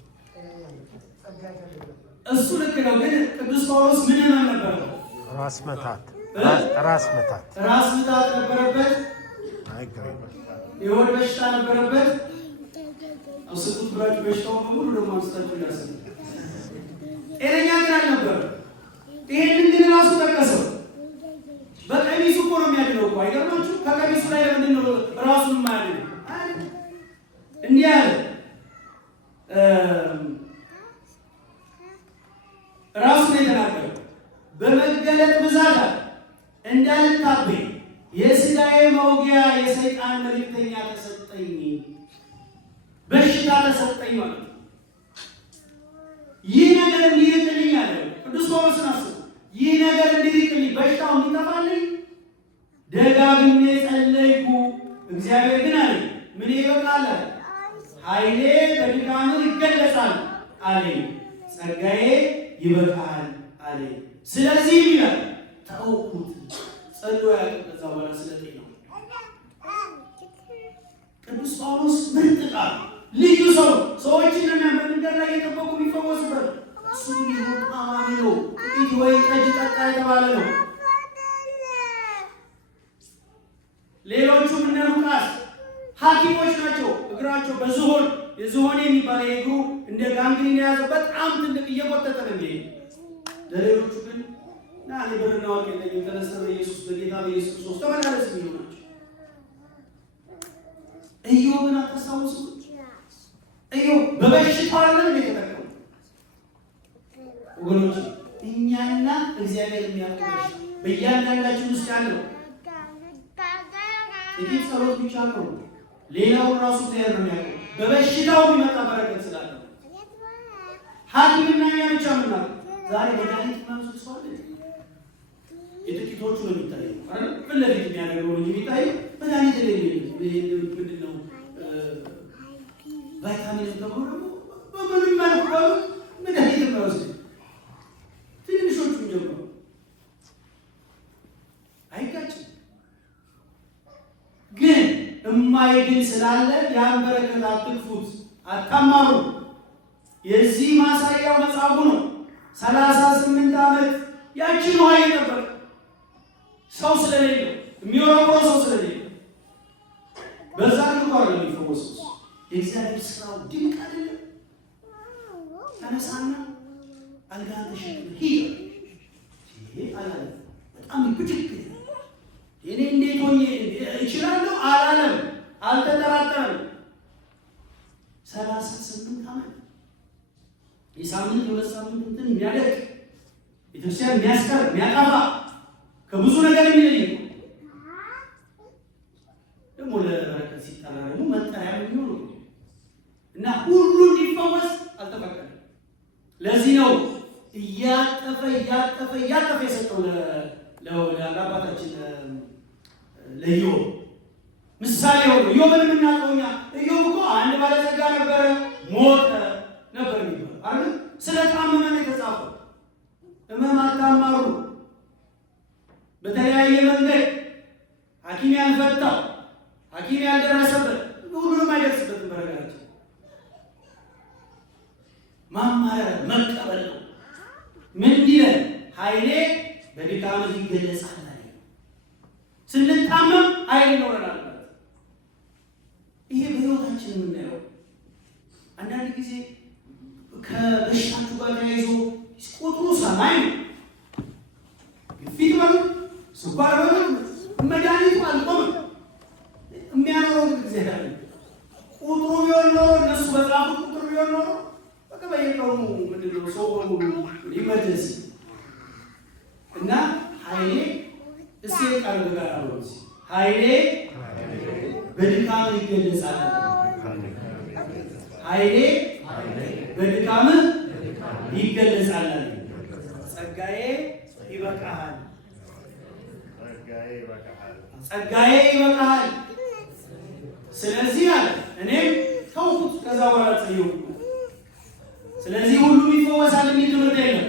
ጸጋ ይፈልግ ነበር። እሱ ልክ ነው። ግን ቅዱስ ጳውሎስ ምን ህመም ነበረበት? ራስ ምታት ነበረበት። የሆድ በሽታ ነበረበት። አስቁት ብራችሁ በሽታውን በሙሉ ደግሞ አንስታችሁ ያሰ ጤነኛ ግን አልነበረም። ይሄንን ግን ራሱ ጠቀሰው። በቀሚሱ እኮ ነው የሚያድነው እኮ አይገርማችሁ? ከቀሚሱ ላይ ለምንድን ነው ራሱን የማያድነው? እንዲህ አለ ራሱ ነው የተናገረው። በመገለጥ ብዛት እንዳልታበይ የሥጋዬ መውጊያ የሰይጣን መልእክተኛ ተሰጠኝ፣ በሽታ ተሰጠኝ ማለት ነው። ይህ ነገር እንዲርቅልኝ አለ ቅዱስ ጳውሎስን አስቡ። ይህ ነገር እንዲርቅልኝ በሽታው እንዲጠፋልኝ ደጋግሜ ጸለይኩ። እግዚአብሔር ግን አለ ምን ይበቃል? ኃይሌ በድካም ይገለጻል አለ። ጸጋዬ ይበቃል አለ። ስለዚህ ይላል ተውኩት። ጸሎ ያቀዛ በኋላ ስለዚህ ነው ቅዱስ ጳውሎስ ምርጥ ቃል ልዩ ሰው ሰዎችን በመንገድ ላይ እየጠበቁ የሚፈወሱበት እሱ ይሁን አማኒ ነው። ጥቂት ወይን ጠጅ ጠጣ የተባለ ነው። ሌሎቹም እነ ሉቃስ ሐኪሞች ናቸው። እግራቸው በዝሆን የዝሆን የሚባል የእግሩ እንደ ጋንግሪን የያዘ በጣም ትልቅ እየቆጠጠ ነው የሚሄድ። ለሌሎቹ ግን እና እኔ ብርና ወርቅ የለኝም ተነስተህ በኢየሱስ በጌታ በኢየሱስ ክርስቶስ ተመላለስ የሚሉ ናቸው። ኢዮብን አታስታውሱም? ኢዮብ በበሽታ አይደለም የተጠቀመው ወገኖች። እኛና እግዚአብሔር የሚያውቀው በእያንዳንዳችን ውስጥ ያለው ጥቂት ጸሎት ብቻ ነው። ሌላውን ራሱ እግዚአብሔር ነው የሚያውቀው። በበሽታው የሚመጣ በረከት ስላለ ሐኪምና እኛ ብቻ ምናምን ዛሬ መድኃኒት ማንሱ ሰው አለ። የጥቂቶቹ ነው የሚታየው አይደል? ፊት ለፊት የሚያደርገው እንጂ የሚታየው መድኃኒት ምንድን ነው? ቫይታሚን ተብሎ ደግሞ በምንም መልኩ መድኃኒት የማይወስድ ትንሾቹ ጀምሮ አይጋጭም። ግን የማይድን ስላለ ያን በረከት አትግፉት፣ አታማሩ። የዚህ ማሳያው መጽሐፉ ነው። 38 ዓመት ያችን ውሃ እየጠበቀ ሰው ስለሌለው የሚወረውረው ሰው ስለሌለው በዛ ልኳር ነው የሚፈወሰው። የእግዚአብሔር ስራው ድንቅ አይደለም? ተነሳና አልጋህን ተሸክመህ ሂድ አላለ። በጣም ብድግ እኔ እንዴት ሆኜ እችላለሁ አላለም፣ አልተጠራጠረም። 38 ዓመት የሳምንት የሁለት ሳምንት እንትን የሚያደርግ ቤተክርስቲያን የሚያስቀር የሚያጠፋ ከብዙ ነገር የሚለይ ደግሞ ለበረከት ሲጠራ ደግሞ መጠሪያ የሚሆኑ እና ሁሉ እንዲፈወስ አልተፈቀደም። ለዚህ ነው እያጠፈ የሰጠው ለአባታችን ለኢዮብ ምሳሌ ሆኖ። ኢዮብን የምናውቀው እኛ ኢዮብ እኮ አንድ ባለጸጋ ነበረ፣ ሞተ ነበር የሚባለው አይደል? ስለታመመ ነው የተጻፈው። ሕመም አታማሩ። በተለያየ መንገድ ሐኪም ያልፈታው ሐኪም ያልደረሰበት ሁሉንም አይደርስበትም። በረጋቸው ማማረር መቀበል ነው። ምን ይላል? ኃይሌ በድካም ይገለጻል። ስንታመም ኃይል ይኖረናል ማለት ይሄ በሕይወታችን የምናየው። አንዳንድ ጊዜ ከበሽታችሁ ጋር ተያይዞ ቁጥሩ ሰማይ ነው። ግፊት በሉ ስኳር በሉ መድኃኒቱ አልቆምም። የሚያኖረው ግን ጊዜ ያለ ቁጥሩ ቢሆን ኖሮ እነሱ በጻፉት ቁጥር ቢሆን ኖሮ በቃ በየቀኑ ምንድነው ሰው ኢመርጀንሲ እና ኃይሌ እስኪ ቃል ጋር አውሩት። ኃይሌ በድካም ይገለጻል። ኃይሌ በድካም ይገለጻል። ጸጋዬ ይበቃሃል፣ ጸጋዬ ይበቃሃል። ስለዚህ አለ እኔም ተውኩት፣ ከዛ በኋላ ጸየው። ስለዚህ ሁሉም ይፈወሳል የሚል ትምህርት የለም።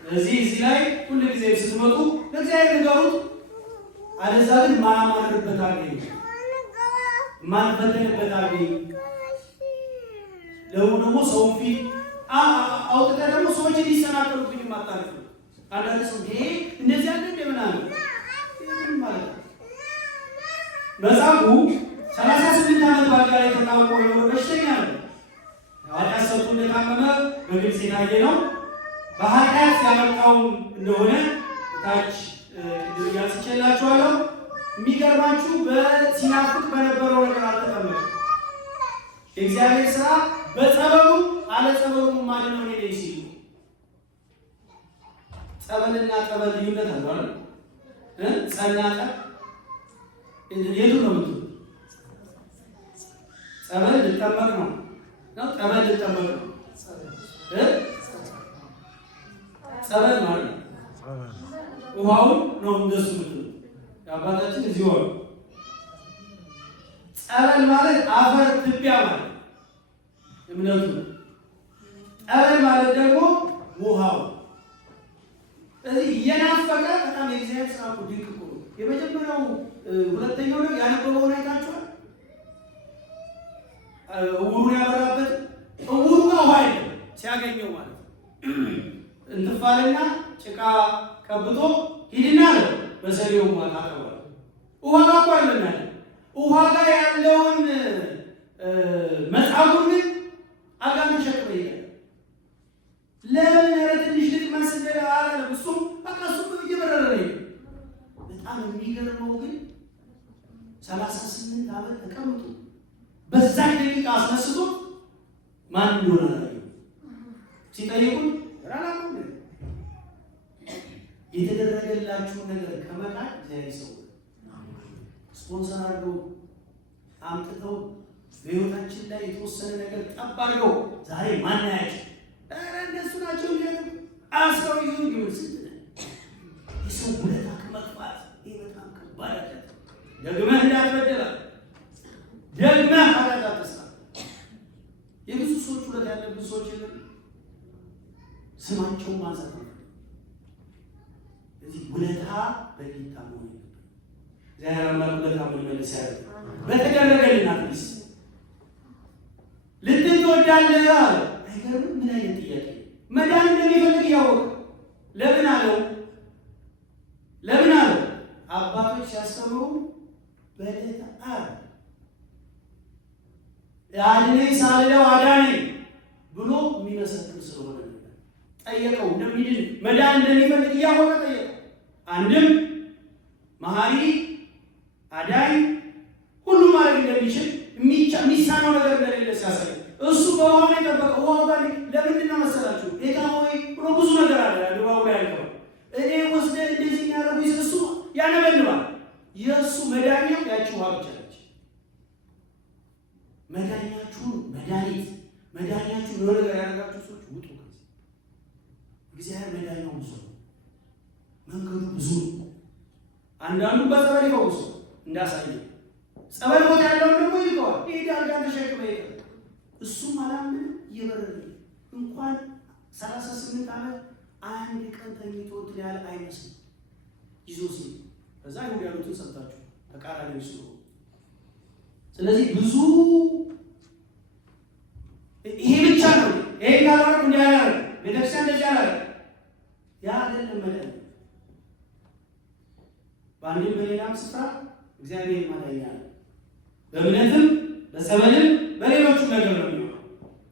ስለዚህ እዚህ ላይ ሁሉ ጊዜ ስትመጡ ለእግዚአብሔር ንገሩት። አለዛ ግን ማያማርበት አገኝ፣ ማንፈተንበት አገኝ። ደግሞ ሰው ፊት አውጥተህ ደግሞ ሰዎች እንዲሰናከሉብኝ ማታረፍ። አንዳንድ ሰው ይሄ እንደዚህ አለ እንደምናምን ማለት ነው። መጽሐፉ 38 ዓመት ባልጋ ላይ ተጣብቆ የኖረ በሽተኛ ነው። ኃጢአት ሰርቶ እንደታመመ በግልጽ የታየ ነው። በኃጢአት ያመጣው እንደሆነ ታች ቅድም ያስችላችኋለሁ። የሚገርማችሁ በሲናፍቅ በነበረው ነገር አልተጠመቀም። የእግዚአብሔር ስራ በጸበሉ አለ ጸበሉ ማለት ነው። እኔ ሲሉ ጸበልና ጠበል ልዩነት አለው አይደል? ጸናጠ የቱ ነው? ጸበል ልጠመቅ ነው ጠበል ልጠመቅ ነው። ጸበል ማለት ውሃውን ነው እንደሱ ምትሉ የአባታችን እዚህ ወሩ። ጸበል ማለት አፈር ትቢያ ማለት እምነቱ። ጠበል ማለት ደግሞ ውሃው። ስለዚህ እየናፈቀ በጣም የእግዚአብሔር ስራ እኮ ድንቅ እኮ ነው። የመጀመሪያው ሁለተኛው ነው ያነበበውን አይታችኋል። እውሩን ያበራበት እውሩ ጋር ውሃ የለም ሲያገኘው ማለት እንትፋልና ጭቃ ቀብቶ ሂድና አለ በሰሌው ውሃ ታጠባል። ውሃ ጋር እኮ አይደለም ያለ ውሃ ጋር ያለውን መጽሐፉን ግን አልጋን ተሸክመ ይላል። ለምን ኧረ ትንሽ ልቅመስ አላለም። እሱም በቃ እሱ እየበረረ ነው። በጣም የሚገርመው ግን 38 ዓመት ተቀምጦ በዛ ደቂቃ አስነስቶ ማን እንደሆነ ሲጠይቁት ራራም የተደረገላችሁ ነገር ከመቃል እግዚአብሔር ሰው ስፖንሰር አድርገው አምጥተው በሕይወታችን ላይ የተወሰነ ነገር ጠብ አድርገው ዛሬ ማናያቸው እነሱ ናቸው እያሉ አስረው ይዞ ይሁን ስንት የሰው ውለታ ከመግባት ይህ በጣም ከባድ አለ። ደግመህ እንዳትበደላ ደግመህ ኃጢአት አትስራ። የብዙ ሰዎች ውለታ ያለብን ሰዎች የለም ስማቸውን ማንሳት ነው። እዚህ ውለታ በጌታ መሆን እግዚአብሔር አምላክ ውለታ መመለስ ያለ በተደረገልን አትሊስ ልትወዳለህ አለ። አይገርምም? ምን አይነት ጥያቄ! መዳን እንደሚፈልግ እያወቀ ለምን አለው? ለምን አለው? አባቶች ሲያስተምሩ በዕለተ ዓርብ አድነኝ ሳልለው አዳነኝ ብሎ የሚመሰክር ስለሆነ ጠየቀው። እንደሚድን መዳን እንደሚፈልግ እያወቀ ጠየቀው። አንድም መሐሪ አዳኝ ሁሉም ማድረግ እንደሚችል የሚሳነው ነገር እንደሌለ ሲያሳይ እሱ በውሃው ላይ የጠበቀው ውሃው ጋር ለምንድን ነው መሰላችሁ? ጌታ ሆይ ብሎ ብዙ ነገር አለ ውሃው ላይ ያልከው እኔ ወስደ እንደዚህ የሚያደርጉ እሱ ያነበልባል። የእሱ መዳኛው ያቺ ውሃ ብቻ ነች። መዳኛችሁን መዳኛችሁን የሆነ ነገር ያደረጋችሁ ሰዎች ውጡ። እግዚአብሔር መዳኛው ብዙ ነው፣ መንገዱ ብዙ ነው። አንዳንዱ በጸበል ይፈውሱ እንዳሳየ ጸበል ቦታ ያለውን ደግሞ ይልከዋል። ይሄድ አልጋ ተሸክመ ይሄዳል። እሱም አላምን እየበረረ እንኳን 38 ዓመት አንድ ቀን ተኝቶ እንትን ያለ አይመስልም ይዞ ሲል ከዛ ይሁን ያሉትን ሰምታችሁ ተቃራኒ ይስሩ። ስለዚህ ብዙ ይሄ ብቻ ነው። ይሄ ካላረግ እንዲያላረግ ቤተክርስቲያን እንደዚህ አላረግ ያ አይደለም ማለት በአንድም በሌላም ስፍራ እግዚአብሔር ማዳኛ ነው። በእምነትም በጸበልም በሌሎችም ነገር ነው የሚሆነው።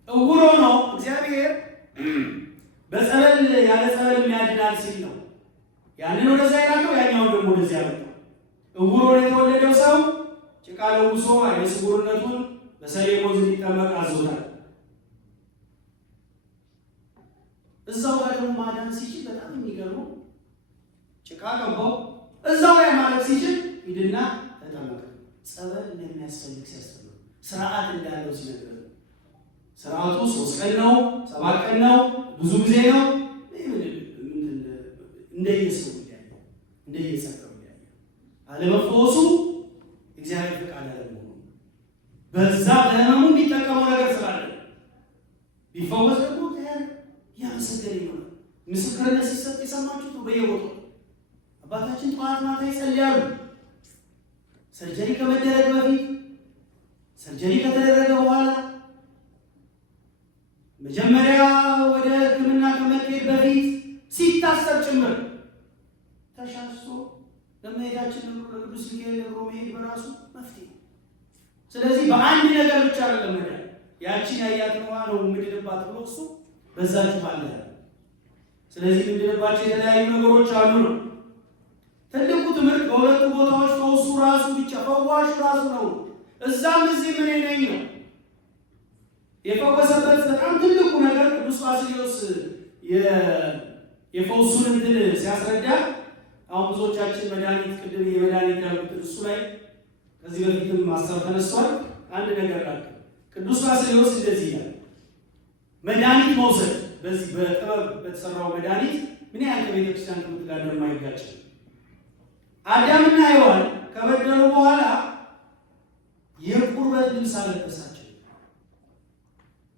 እውሮ ነው እግዚአብሔር በጸበል ያለ ጸበል የሚያድናል ሲል ነው ያንን ወደዛ ይላከው፣ ያኛውን ደግሞ ወደዚያ ያመጣው። እውሮ የተወለደው ሰው ጭቃ ለውሶ ዓይነ ስውርነቱን በሰሌን ወንዝ እንዲጠመቅ አዞታል። እዛው ጋር ደግሞ ማዳን ሲችል በጣም የሚገርመው ጭቃ ቀባው እዛው ላይ ማለት ሲችል ሂድና ተጠመቀ። ጸበል እንደሚያስፈልግ ሲያስተምር ስርዓት እንዳለው ሲነገር ስርዓቱ 3 ቀን ነው 7 ቀን ነው ብዙ ጊዜ ነው እንደየሰው ይያያል እንደየጸቀው ይያያል። አለመፈወሱ እግዚአብሔር ፈቃድ አለመሆኑ በዛ በህመሙ የሚጠቀመው ነገር ስላለ ቢፈወስ ደግሞ ያመሰገነ ይሆናል። ምስክርነት ሲሰጥ የሰማችሁት ነው። በየቦታው አባታችን ጠዋት ማታ ይጸልያሉ። ሰርጀሪ ከመደረግ በፊት ሰርጀሪ ከተደረገ በኋላ መጀመሪያ ወደ ሕክምና ከመሄድ በፊት ሲታሰብ ጭምር ተሻሽቶ ለመሄዳችን ለቅዱስ ሚካኤል ነግሮ መሄድ በራሱ መፍትሄ። ስለዚህ በአንድ ነገር ብቻ አይደለም መዳን። ያቺን ያያትን ውሃ ነው የምድንባት ብሎ እሱ በዛችሁ አለ። ስለዚህ የምድንባቸው የተለያዩ ነገሮች አሉ ነው ትልቁ ትምህርት። በሁለቱ ቦታዎች ፈውሱ ራሱ ብቻ ፈዋሹ ራሱ ነው። እዛም እዚህ ምን ነኝ ነው የፈወሰበት በጣም ትልቁ ነገር። ቅዱስ ባስልዮስ የፈውሱን እንትን ሲያስረዳ አሁን ብዙዎቻችን መድኃኒት ቅድም የመድኃኒት ያሉት እሱ ላይ ከዚህ በፊትም ማስተር ተነስቷል። አንድ ነገር አለ። ቅዱስ ባስልዮስ እንደዚህ ይላል፣ መድኃኒት መውሰድ በዚህ በጥበብ በተሰራው መድኃኒት ምን ያህል ከቤተክርስቲያን ትምህርት ጋር እንደማይጋጭ አዳምና ሔዋን ከበደሉ በኋላ የቁርበት ልብስ አለበሳቸው።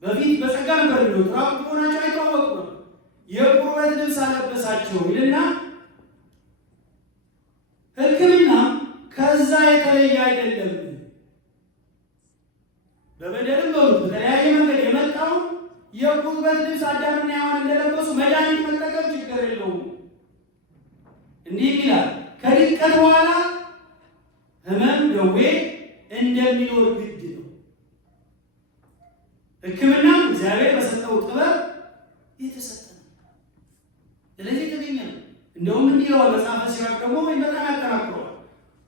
በፊት በጸጋ ነበር የሚወጡ ራቁት መሆናቸው አይታወቁም ነበር። የቁርበት ልብስ አለበሳቸው ይልና ሕክምና ከዛ የተለየ አይደለም። በበደልም በሉት በተለያየ መንገድ የመጣው የቁርበት ልብስ አዳምና ሔዋን እንደለበሱ መድኃኒት መጠቀም ችግር የለውም። እንዲህ ይላል፣ ከድቀት በኋላ ህመም ደዌ እንደሚኖር ግድ ነው። ሕክምናም እግዚአብሔር በሰጠው ጥበብ የተሰጠ ነው። ስለዚህ የተገኘ ነው። እንደውም እንዲህ ነው መጽሐፈ ሲራክ ደግሞ በጣም ያጠናክረዋል።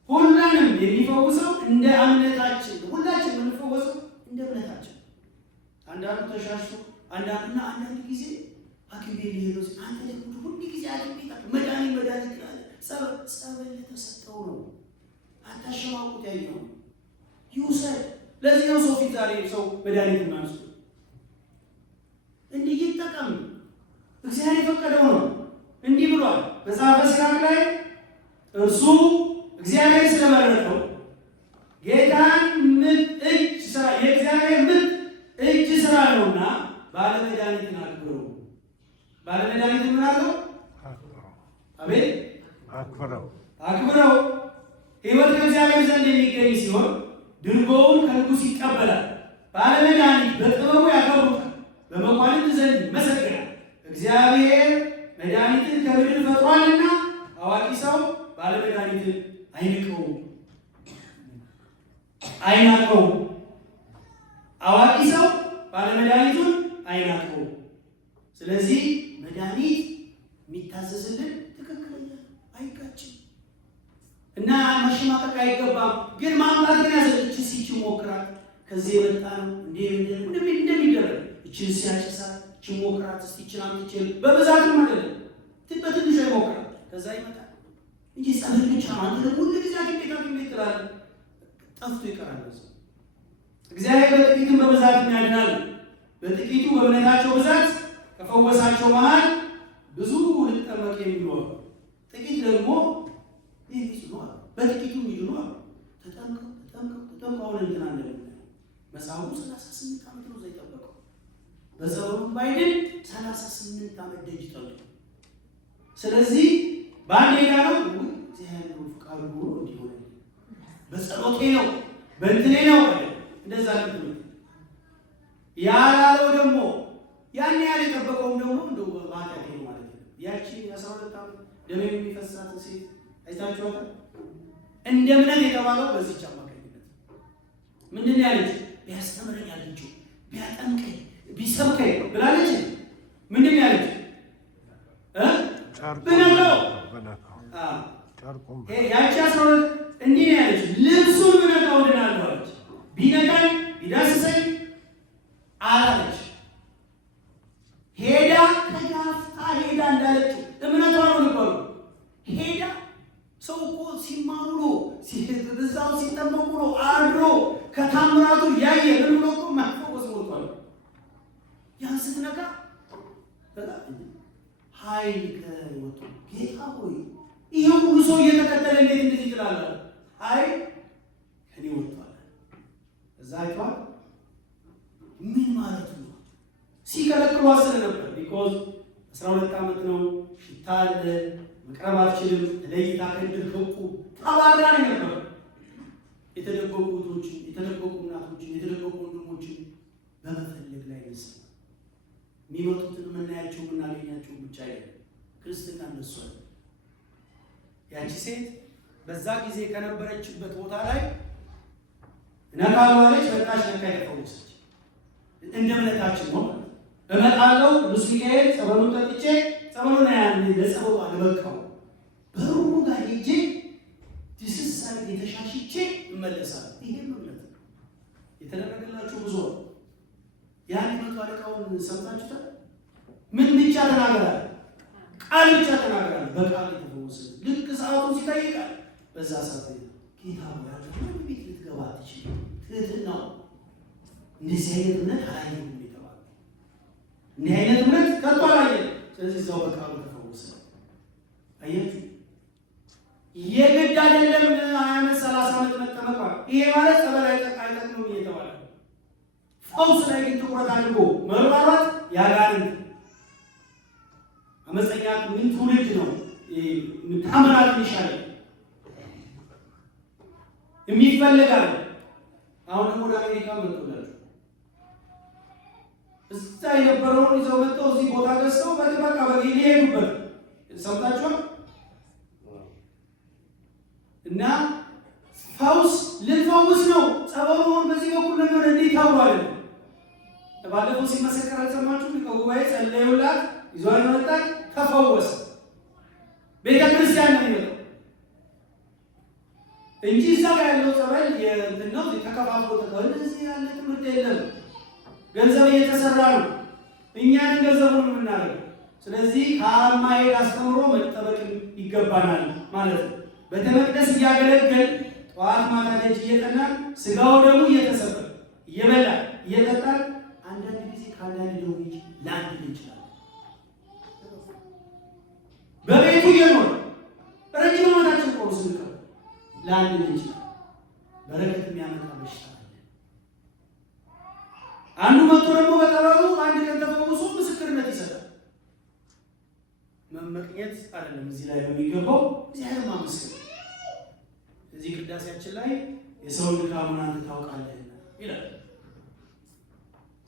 ሁላንም የሚፈውሰው እንደ እምነታችን፣ ሁላችን የምንፈወሰው እንደ እምነታችን። አንዳንዱ ተሻሽቶ አንዳንድ ጊዜ ሐኪም ቤት ሊሄዱ አንተ ደግሞ ሁሉ ጊዜ ሐኪም ቤት መድኃኒት ይላል። ጸበል የተሰጠው ነው። አታሸማቁት። ያየው ይውሰድ። ለዚህ ነው ሰው ፊት ዛሬ ሰው መድኃኒት የማይወስዱ። እንዲህ ይጠቀም። እግዚአብሔር የፈቀደው ነው። እንዲህ ብሏል መጽሐፈ ሲራክ ላይ እርሱ እግዚአብሔር ስለመረጠው ጌታን እጅ ስራ የእግዚአብሔር እጅ ስራ ነውና ባለመድኃኒትን አክብረው። ባለመድኃኒትን ምን አለው? አቤት አክብረው። ሕይወት ከእግዚአብሔር ዘንድ የሚገኝ ሲሆን ድርጎውን ከንጉሥ ይቀበላል። ባለመድኃኒት በጥበቡ ያከብሩታል፣ በመኳንንት ዘንድ ይመሰገናል። እግዚአብሔር መድኃኒትን ከምድር ፈጥሯልና አዋቂ ሰው ባለመድኃኒትን አይንቀውም፣ አይናቀውም። አዋቂ ሰው ባለመድኃኒቱን አይናቀውም። ስለዚህ መድኃኒት የሚታዘዝልን ትክክለኛ አይጋጭም እና መሸማቀቅ አይገባም። ግን ማምጣት ግን ያዘች ሲች ሞክራት ከዚህ የመጣ ነው እንደሚደረግ እችን ሲያጭሳት እችን ሞክራት እስቲችን አምጥቼ በብዛትም አይደለም በትንሹ ይሞክራት ከዛ ይመጣል እንጂ ጸበል ብቻ ማለት ደግሞ ለጊዜ አግኝታ ትላለህ ጠፍቶ ይቀራል። እግዚአብሔር በጥቂትም በብዛት ያድናል። በጥቂቱ በእምነታቸው ብዛት ከፈወሳቸው መሃል ብዙ ልጠመቅ የሚኖር ጥቂት ደግሞ የሚጽኑ አሉ። በጥቂቱ የሚድኑ አሉ። ተጠምቀው አሁን እንትና እንደምናየው መጽሐፉ 38 ዓመት ነው እዛ የጠበቀው። በጸበሉ ባይድን 38 ዓመት ደጅ ጠብቆ ስለዚህ በአንድ ሄዳ ነው እግዚአብሔር ፍቃዱ ሆኖ እንዲሆነ በጸሎቴ ነው በእንትኔ ነው እንደዛ ልብ ያላለው ደግሞ ያን ያህል የጠበቀውም ደግሞ እንደው በማታቴ ነው ማለት ነው። ያቺ 12 ዓመት ደም የሚፈሳት ሴት አይታችኋታል። እንደ እምነት የተባለው በዚህች አማካኝነት ምንድን ነው ያለች? ቢያስተምረኝ አለችው፣ ቢያጠምቀኝ ቢሰብከኝ ብላለች። ምንድን ነው ያለች? ብነካው ያቺ 12 እንዲህ ነው ያለች፣ ልብሱን ብነካው ድናለሁ አለች። ቢነካኝ ቢዳስሰኝ አላለች። ሄዳ ተጋፍታ ሄዳ እንዳለችው እምነቷ ነው ነበሩ። ሄዳ ሰው እኮ ሲማሩ ነው እዛው ሲጠመቁ ነው አድሮ ከታምራቱ ያየ ምን ብሎ እኮ ማፈወስ ሞቷል። ያን ስትነካ ኃይል ከወጡ ጌታ ሆይ ይሄ ሁሉ ሰው እየተከተለ እንዴት እንደዚህ ትላለህ? አይ ከኔ ወጥቷል። እዛ አይቷል። ምን ማለት ነው? ሲከለክሉ አስለ ነበር። ቢኮዝ 12 ዓመት ነው፣ ሽታ አለ፣ መቅረብ አትችልም፣ ለይታ ከድርቁ ተባራ ነበር። የተደበቁ እህቶችን፣ የተደበቁ እናቶችን፣ የተደበቁ ወንድሞችን በመፈለግ ላይ ነሳ። የሚመጡትን የምናያቸው የምናገኛቸው ብቻ አይደለም። ክርስትና እንደሱ አይደለም። ያቺ ሴት በዛ ጊዜ ከነበረችበት ቦታ ላይ ነካለች፣ በቃሽ፣ ነካ የተፈወሰች እንደ እምነታችን ነው። እመጣለሁ ቅዱስ ሚካኤል ጸበሉን ጠጥቼ ጸበሉን ያን ለጸበሉ አልበቃው በሩሙ ጋር ሄጄ ትስሳይ የተሻሽቼ እመለሳለሁ። ይሄም እምነት ነው። የተደረገላችሁ ብዙ ያን መቶ አለቃውን ሰምታችሁታል። ምን ብቻ ተናገራል? ቃል ብቻ ተናገራል። በቃል የተፈወሰ ልክ ሰዓቱ ሲጠይቃል በዛ ሰዓት ጌታ ወራጅ ቤት ልትገባ ትችል ትህትናው እንደዚህ አይነት እምነት አላየሁም የተባለ እንዲህ አይነት እምነት ከቶ አላየንም። ስለዚህ እዛው በቃሉ ተፈወሰ። አያችሁ፣ የግድ አይደለም 20 ዓመት 30 ዓመት መጠመቋ። ይሄ ማለት ጸበል አይጠቅምም እየተባለ ፈውስ ላይ ግን ትኩረት አድርጎ መሯሯጥ ያጋንንት አመፀኛ ምን ትውልድ ነው ታምራት ይሻላል የሚፈልጋል። አሁን ደግሞ ወደ አሜሪካ መጥተውላችሁ እዛ የነበረውን ይዘው መጥተው እዚህ ቦታ ገዝተው በቃ ሊሄዱበት ሰምታችኋል። እና ፈውስ ልንፈውስ ነው ጸበሉን በዚህ በኩል ነገር እንዴት ታውቋል? ባለፈው ሲመሰከር አልሰማችሁም? ከጉባኤ ጸለዩላት፣ ይዟን መጣች፣ ተፈወሰ። ቤተ ክርስቲያን ነው የሚመጣው እንጂ እዛ ጋር ያለው ጸበል የእንትን ነው ተከፋፍሎ ተቀበል። እዚህ ያለ ትምህርት የለም። ገንዘብ እየተሰራ ነው። እኛን ገንዘቡን የምናደርገው። ስለዚህ ከማሄድ አስተምሮ መጠበቅ ይገባናል ማለት ነው። ቤተ መቅደስ እያገለገል ጠዋት ማታ ደጅ እየጠናን ስጋው ደግሞ እየተሰበረ እየበላ እየጠጣን አንዳንድ ጊዜ ከአንዳንድ ልጆች ላንድ ይችላል። በቤቱ እየኖር ረጅም ዓመታችን ቆርስ ልቀው ላንድ ይችላል። በረከት የሚያመጣ በሽታ አለ። አንዱ መጥቶ ደግሞ በጠበሉ አንድ ቀን ተፈውሶ ምስክርነት ይሰጣል። መመቅኘት አይደለም እዚህ ላይ በሚገባው እግዚአብሔር ማመስገን። እዚህ ቅዳሴያችን ላይ የሰውን ድካሙን አንተ ታውቃለህ ይላል።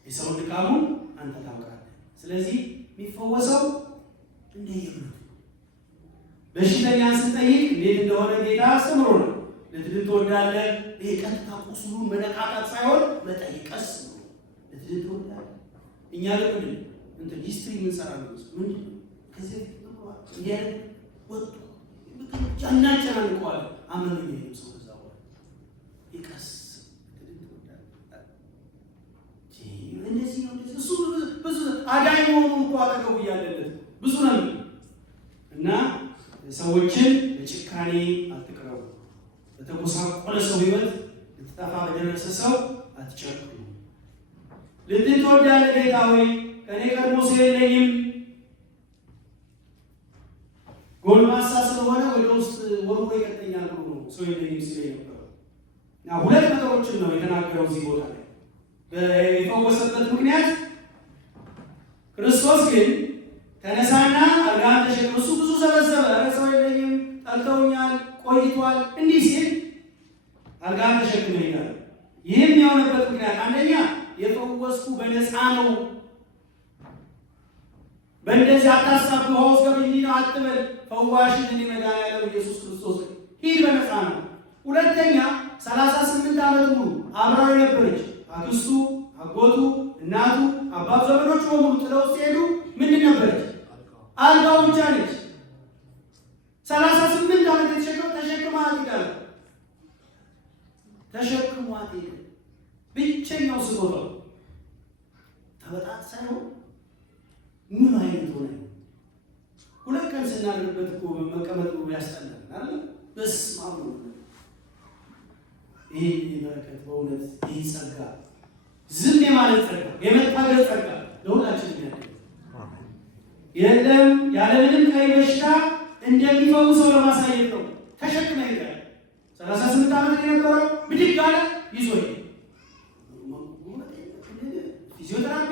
የሰውን ድካሙን አንተ ታውቃለህ። ስለዚህ የሚፈወሰው እንደየእምነቱ በሽተኛን ስንጠይቅ እንዴት እንደሆነ ጌታ አስተምሮ ነው። ልትድን ትወዳለህ? ይሄ ቀጥታ ቁስሉን መነቃቃት ሳይሆን መጠየቅ ቀስ ብሎ ልትድን ትወዳለህ? እኛ ግን እንትን ሂስትሪ የምንሰራ ነው ምንድን ነው ከዚህ ወጡ ጫናችን አንቀዋል። አመመኝ ነው ሰው እዛ ወጣ ይቀስ እንደዚህ ነው። እሱ ብዙ አዳኝ መሆኑን እንኳ አጠገቡ እያለለት ብዙ ነው እና ሰዎችን በጭካኔ አትቅረቡ። በተጎሳቆለ ሰው ሕይወት ልትጠፋ በደረሰ ሰው አትጨክኑ። ልትድን ትወዳለህ? ጌታ ሆይ ከእኔ ቀድሞ ሰው የለኝም። ጎልማሳ ስለሆነ ወደ ውስጥ ወርዶ ይቀጠኛል ብሎ ነው ሰው የለኝም ሲል የነበረው እና ሁለት ነገሮችን ነው የተናገረው እዚህ ቦታ ላይ የፈወሰበት ምክንያት። ክርስቶስ ግን ተነሳና አልጋህን ተሸክም። እሱ ብዙ ሰበሰበ። ሰው የለኝም፣ ጠልተውኛል፣ ቆይቷል እንዲህ ሲል አልጋህን ተሸክመ ይላል። ይህም የሆነበት ምክንያት አንደኛ የፈወስኩ በነፃ ነው። በእንደዚህ አታሳብ። ውሃ ውስጥ ገብኝ ነው አትበል። ፈዋሽን እኔ መድኃኒዓለም ኢየሱስ ክርስቶስ ሂድ፣ በነፃ ነው። ሁለተኛ 38 ዓመት ሙሉ አብራው የነበረች አክስቱ፣ አጎቱ፣ እናቱ፣ አባት፣ ዘመዶች በሙሉ ጥለው ሲሄዱ ምንድን ነበረች? አልጋው ብቻ ነች። 38 ዓመት ተሸክሟት ሄዳል። ተሸክሟት ሄደ። ብቸኛው ስጦታው ተበጣጥ ሳይሆን ምን አይነት ሆነ? ሁለት ቀን ስናድርበት እኮ መቀመጥ ነው ያስጠላል አይደል? በስመ አብ ነው። ይሄ በረከት በእውነት ይህ ጸጋ ዝም የማለት ጸጋ የመታገል ጸጋ ለሁላችንም ያለ የለም። ያለምንም ቀይ በሽታ እንደሚፈውሰው ለማሳየት ነው። ተሸክመ ይላል። 38 ዓመት የነበረው ብድግ አለ ይዞ ፊዚዮቴራፒ